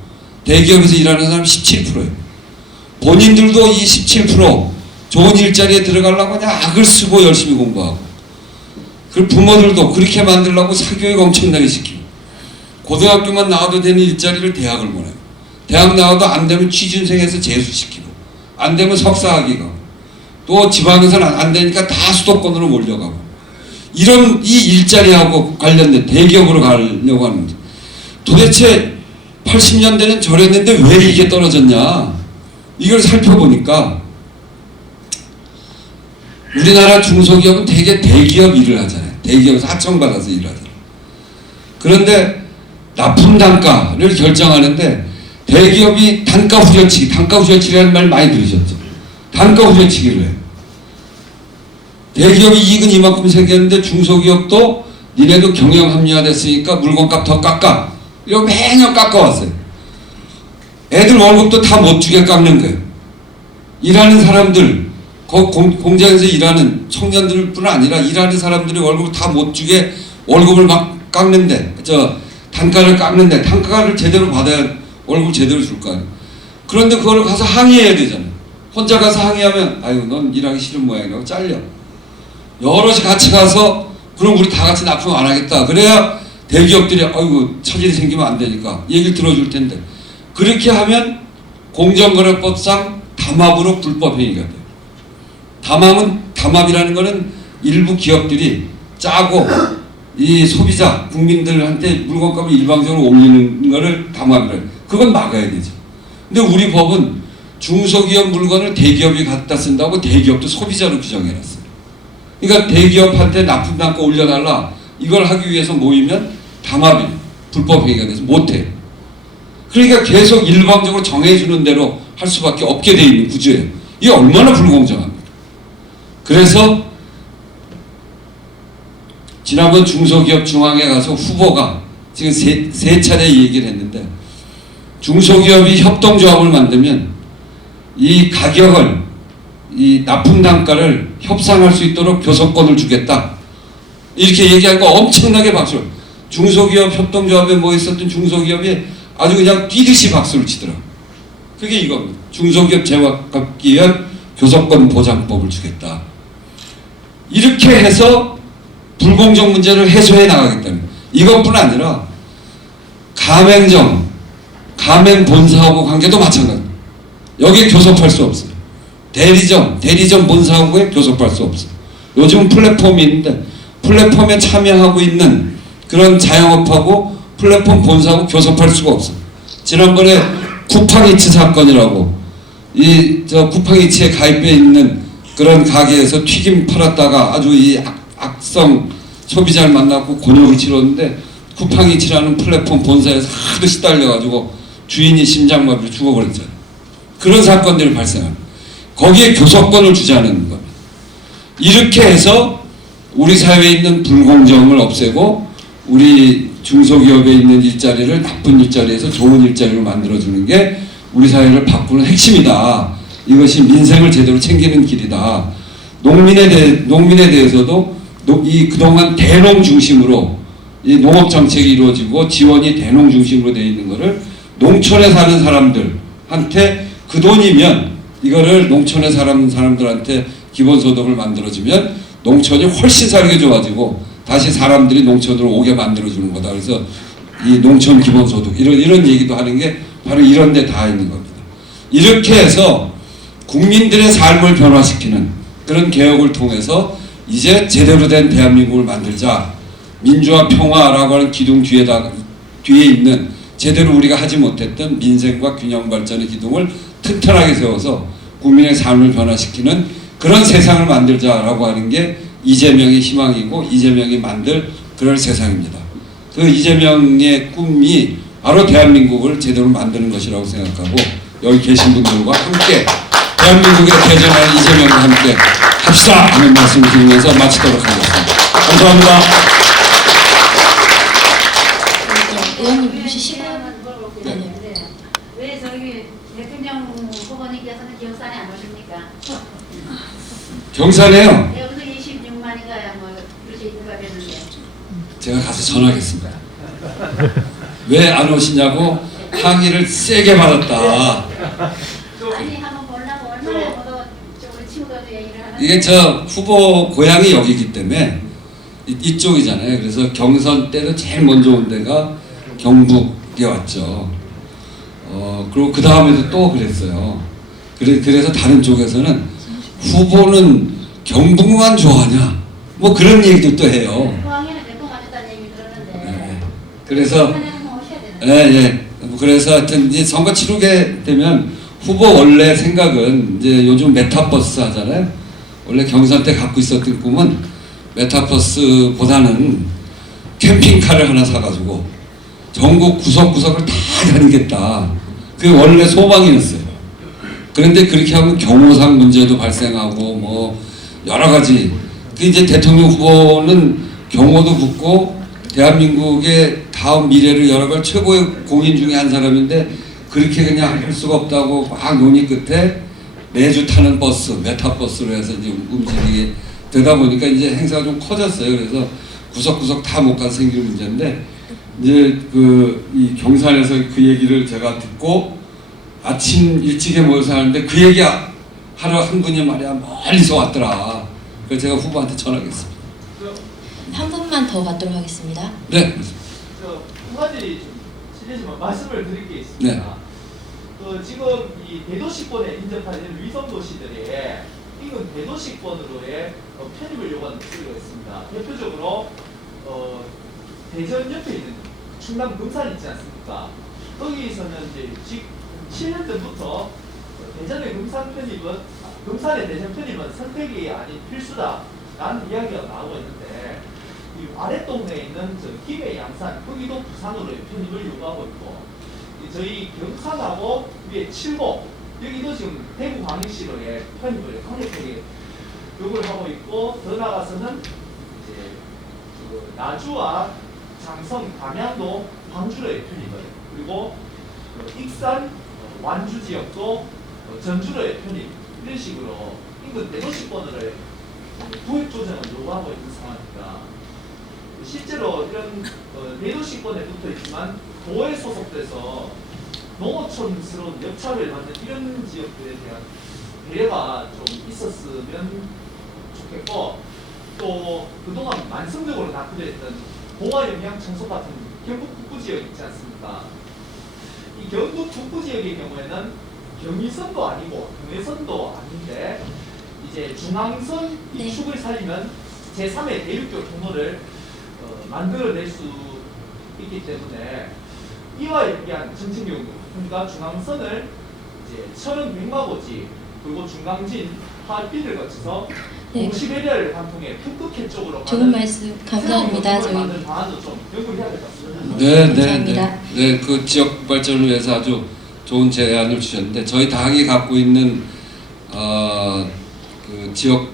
대기업에서 일하는 사람이 17%예요. 본인들도 이 17% 좋은 일자리에 들어가려고 그냥 악을 쓰고 열심히 공부하고 그 부모들도 그렇게 만들려고 사교육 엄청나게 시키고 고등학교만 나와도 되는 일자리를 대학을 보내고 대학 나와도 안 되면 취준생에서 재수시키고 안 되면 석사학위 가고 또 지방에서는 안 되니까 다 수도권으로 몰려가고 이런 이 일자리하고 관련된 대기업으로 가려고 하는데 도대체 80년대는 저랬는데 왜 이게 떨어졌냐 이걸 살펴보니까 우리나라 중소기업은 대개 대기업 일을 하잖아요. 대기업에서 하청받아서 일하잖아요. 그런데 납품 단가를 결정하는데 대기업이 단가 후려치기라는 말 많이 들으셨죠? 단가 후려치기를 해요. 대기업이 이익은 이만큼 생겼는데 중소기업도 니네도 경영 합리화됐으니까 물건값 더 깎아. 이거 매년 깎아왔어요. 애들 월급도 다 못 주게 깎는 거예요. 일하는 사람들, 공장에서 일하는 청년들뿐 아니라 일하는 사람들이 월급을 다 못 주게 월급을 막 깎는데, 단가를 깎는데, 단가를 제대로 받아야 월급을 제대로 줄 거 아니에요. 그런데 그걸 가서 항의해야 되잖아요. 혼자 가서 항의하면, 아유, 넌 일하기 싫은 모양이라고 잘려. 여럿이 같이 가서, 그럼 우리 다 같이 납품 안 하겠다. 그래야 대기업들이, 아이고, 차질이 생기면 안 되니까 얘기를 들어줄 텐데. 그렇게 하면 공정거래법상 담합으로 불법행위가 돼요. 담합이라는 거는 일부 기업들이 짜고 이 소비자, 국민들한테 물건값을 일방적으로 올리는 거를 담합이라고 해요. 그건 막아야 되죠. 근데 우리 법은 중소기업 물건을 대기업이 갖다 쓴다고 대기업도 소비자로 규정해놨어요. 그러니까 대기업한테 납품 단가 올려달라 이걸 하기 위해서 모이면 담합이 불법행위가 돼서 못해요. 그러니까 계속 일방적으로 정해주는 대로 할 수밖에 없게 돼 있는 구조예요. 이게 얼마나 불공정합니까? 그래서 지난번 중소기업 중앙에 가서 후보가 지금 세 차례 얘기를 했는데 중소기업이 협동조합을 만들면 이 가격을 이 납품 단가를 협상할 수 있도록 교섭권을 주겠다 이렇게 얘기하니까 엄청나게 박수를 중소기업 협동조합에 뭐 있었던 중소기업이 아주 그냥 뛰듯이 박수를 치더라고요. 그게 이겁니다. 중소기업 제각기 위한 교섭권 보장법을 주겠다. 이렇게 해서 불공정 문제를 해소해 나가겠다는 이것뿐 아니라 가맹점, 가맹 본사하고 관계도 마찬가지입니다. 여기에 교섭할 수 없어요. 대리점 본사하고에 교섭할 수 없어요. 요즘 플랫폼이 있는데 플랫폼에 참여하고 있는 그런 자영업하고 플랫폼 본사하고 교섭할 수가 없어요. 지난번에 쿠팡이츠 사건이라고 쿠팡이츠에 가입해 있는 그런 가게에서 튀김 팔았다가 아주 이 악성 소비자를 만나고 곤욕을 치렀는데 쿠팡이츠라는 플랫폼 본사에서 하도 시달려가지고 주인이 심장마비로 죽어버렸잖아요. 그런 사건들이 발생합니다. 거기에 교섭권을 주자는 겁니다. 이렇게 해서 우리 사회에 있는 불공정을 없애고 우리 중소기업에 있는 일자리를 나쁜 일자리에서 좋은 일자리로 만들어주는 게 우리 사회를 바꾸는 핵심이다. 이것이 민생을 제대로 챙기는 길이다. 농민에 대해서도 그동안 대농 중심으로 이 농업 정책이 이루어지고 지원이 대농 중심으로 되어 있는 것을 농촌에 사는 사람들한테 그 돈이면 이거를 농촌에 사는 사람들한테 기본소득을 만들어주면 농촌이 훨씬 살기 좋아지고 다시 사람들이 농촌으로 오게 만들어주는 거다. 그래서 이 농촌 기본소득 이런 얘기도 하는 게 바로 이런 데 다 있는 겁니다. 이렇게 해서 국민들의 삶을 변화시키는 그런 개혁을 통해서 이제 제대로 된 대한민국을 만들자. 민주화 평화라고 하는 기둥 뒤에 있는 제대로 우리가 하지 못했던 민생과 균형 발전의 기둥을 튼튼하게 세워서 국민의 삶을 변화시키는 그런 세상을 만들자라고 하는 게 이재명의 희망이고 이재명이 만들 그럴 세상입니다. 그 이재명의 꿈이 바로 대한민국을 제대로 만드는 것이라고 생각하고 여기 계신 분들과 함께 대한민국의 대전하는 이재명과 함께 합시다 하는 말씀을 드리면서 마치도록 하겠습니다. 감사합니다. 의원님 혹시 시간? 왜 저기 대통령 후보님께서는 기억산에 안 오십니까? 경산에요. 여기서 26만인가요? 뭐 그렇게 누가 됐는데. 제가 가서 전화하겠습니다. 왜 안 오시냐고 항의를 세게 받았다. 아니 한번 보려고 얼마나 보도 우리 친구들도 얘기를 하는데. 이게 저 후보 고향이 여기기 때문에 이쪽이잖아요. 그래서 경선 때도 제일 먼저 온 데가 경북에 왔죠. 그리고 그 다음에도 또 그랬어요. 그래서 다른 쪽에서는 후보는 경북만 좋아하냐 뭐 그런 얘기도 또 해요. 포항에는 몇번 가졌다는 얘기 들었는데. 네. 그래서 한번 오셔야 되는데. 그래서 하여튼 이제 선거 치르게 되면 후보 원래 생각은 이제 요즘 메타버스 하잖아요. 원래 경선 때 갖고 있었던 꿈은 메타버스보다는 캠핑카를 하나 사가지고 전국 구석구석을 다 다니겠다. 그게 원래 소망이었어요. 그런데 그렇게 하면 경호상 문제도 발생하고 뭐 여러 가지. 그 이제 대통령 후보는 경호도 붙고 대한민국의 다음 미래를 열어갈 최고의 공인 중에 한 사람인데 그렇게 그냥 할 수가 없다고 막 논의 끝에 매주 타는 버스, 메타버스로 해서 이제 움직이게 되다 보니까 이제 행사가 좀 커졌어요. 그래서 구석구석 다 못 가서 생기는 문제인데 이제 이 경산에서 그 얘기를 제가 듣고 아침 일찍에 모여서 하는데 그 얘기 하러 한 분이 말이야 멀리서 왔더라. 그래서 제가 후보한테 전화하겠습니다. 한 분만 더 받도록 하겠습니다. 네. 두 가지 실례지만 말씀을 드릴 게 있습니다. 네. 지금 이 대도시권에 인접하는 위성 도시들이 인근 대도시권으로의 편입을 요구하는 목소리가 있습니다. 대표적으로 대전 옆에 있는 충남 금산 있지 않습니까? 거기에서는 이제 7년 전부터 대전의 금산의 대전 편입은 선택이 아닌 필수다라는 이야기가 나오고 있는데 이 아랫동네에 있는 김해 양산 거기도 부산으로의 편입을 요구하고 있고 저희 경산하고 위에 칠곡 여기도 지금 대구 광역시로의 편입을 강력하게 요구를 하고 있고 더 나아가서는 이제 나주와 장성, 담양도 광주로의 편입을 그리고 익산, 완주 지역도 전주로의 편입 이런 식으로 인근 대도시권으로의 구획 조정을 요구하고 있는 상황입니다. 실제로 이런 대도시권에 붙어 있지만 도에 소속돼서 농어촌스러운 역할을 받는 이런 지역들에 대한 배려가 좀 있었으면 좋겠고, 또 그동안 만성적으로 낙후됐던 봉화 영향 청소 같은 경북 북부 지역 있지 않습니까? 이 경북 북부 지역의 경우에는 경의선도 아니고 경의선도 아닌데 이제 중앙선 이 네. 축을 살리면 제3의 대륙교 통로를 만들어낼 수 있기 때문에 이와 연계한 정책용도, 그러니까 중앙선을 이제 천연 백마고지 그리고 중강진 하얼빈을 거쳐서 네. 동시배려를 관통해 북극해 쪽으로 좋은 말씀 감사합니다. 새로운 저희 만드는 방안도 좀 연구해야 될 것 같습니다. 감사합니다. 그 지역 발전을 위해서 아주 좋은 제안을 주셨는데 저희 당이 갖고 있는 그 지역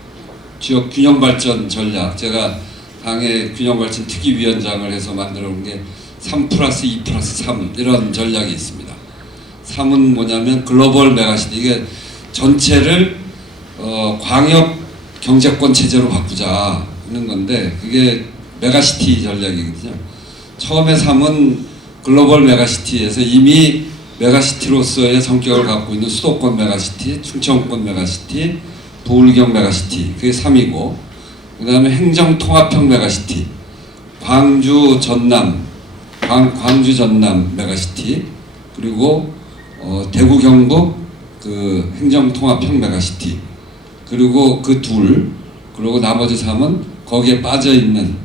균형 발전 전략, 제가 당의 균형 발전 특위위원장을 해서 만들어 놓은 게 3+2+3 이런 전략이 있습니다. 3은 뭐냐면 글로벌 메가시티, 이게 전체를 광역 경제권 체제로 바꾸자는 건데 그게 메가시티 전략이거든요. 처음에 3은 글로벌 메가시티에서 이미 메가시티로서의 성격을 갖고 있는 수도권 메가시티, 충청권 메가시티, 부울경 메가시티, 그게 3이고, 그 다음에 행정통합형 메가시티, 광주 전남 메가시티, 그리고 대구 경북 그 행정통합형 메가시티, 그리고 그 둘, 그리고 나머지 3은 거기에 빠져 있는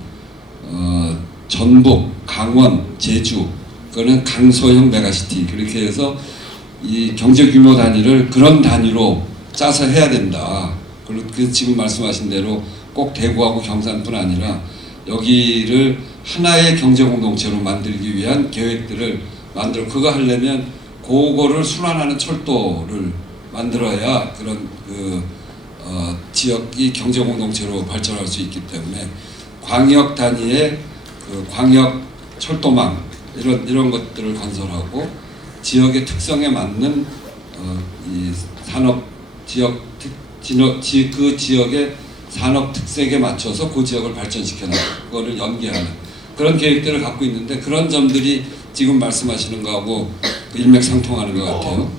전북, 강원, 제주, 그거는 강소형 메가시티, 그렇게 해서 이 경제 규모 단위를 그런 단위로 짜서 해야 된다. 그리고 그 지금 말씀하신 대로 꼭 대구하고 경산뿐 아니라 여기를 하나의 경제 공동체로 만들기 위한 계획들을 만들어, 그거 하려면 그거를 순환하는 철도를 만들어야 그런 지역이 경제 공동체로 발전할 수 있기 때문에 광역 단위의 그 광역 철도망 이런 것들을 건설하고 지역의 특성에 맞는 이 산업 지역 그 지역의 산업 특색에 맞춰서 그 지역을 발전시켜 나가고 그거를 연계하는 그런 계획들을 갖고 있는데 그런 점들이 지금 말씀하시는 거하고 일맥상통하는 것 같아요.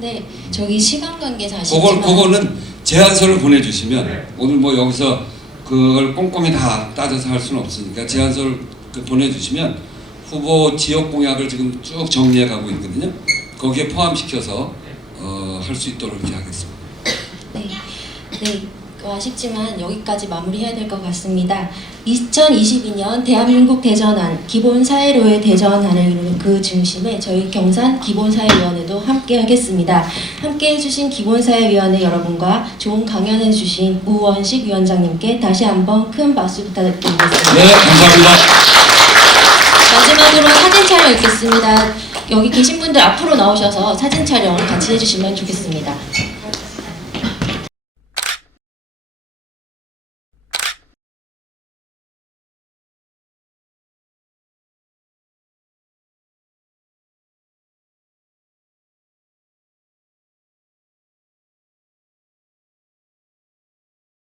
네, 저기 시간 관계상 아시지만 그거는 제안서를 보내주시면 오늘 뭐 여기서 그걸 꼼꼼히 다 따져서 할 수는 없으니까 제안서를 보내주시면 후보 지역 공약을 지금 쭉 정리해 가고 있거든요. 거기에 포함시켜서 할 수 있도록 이렇게 하겠습니다. 네, 아쉽지만 여기까지 마무리해야 될 것 같습니다. 2022년 대한민국 대전안 기본사회로의 대전안을 이루는 그 중심에 저희 경산 기본사회위원회도 함께 하겠습니다. 함께 해주신 기본사회위원회 여러분과 좋은 강연해 주신 우원식 위원장님께 다시 한번 큰 박수 부탁드리겠습니다. 네, 감사합니다. 마지막으로 사진 촬영 있겠습니다. 여기 계신 분들 앞으로 나오셔서 사진 촬영 같이 해주시면 좋겠습니다.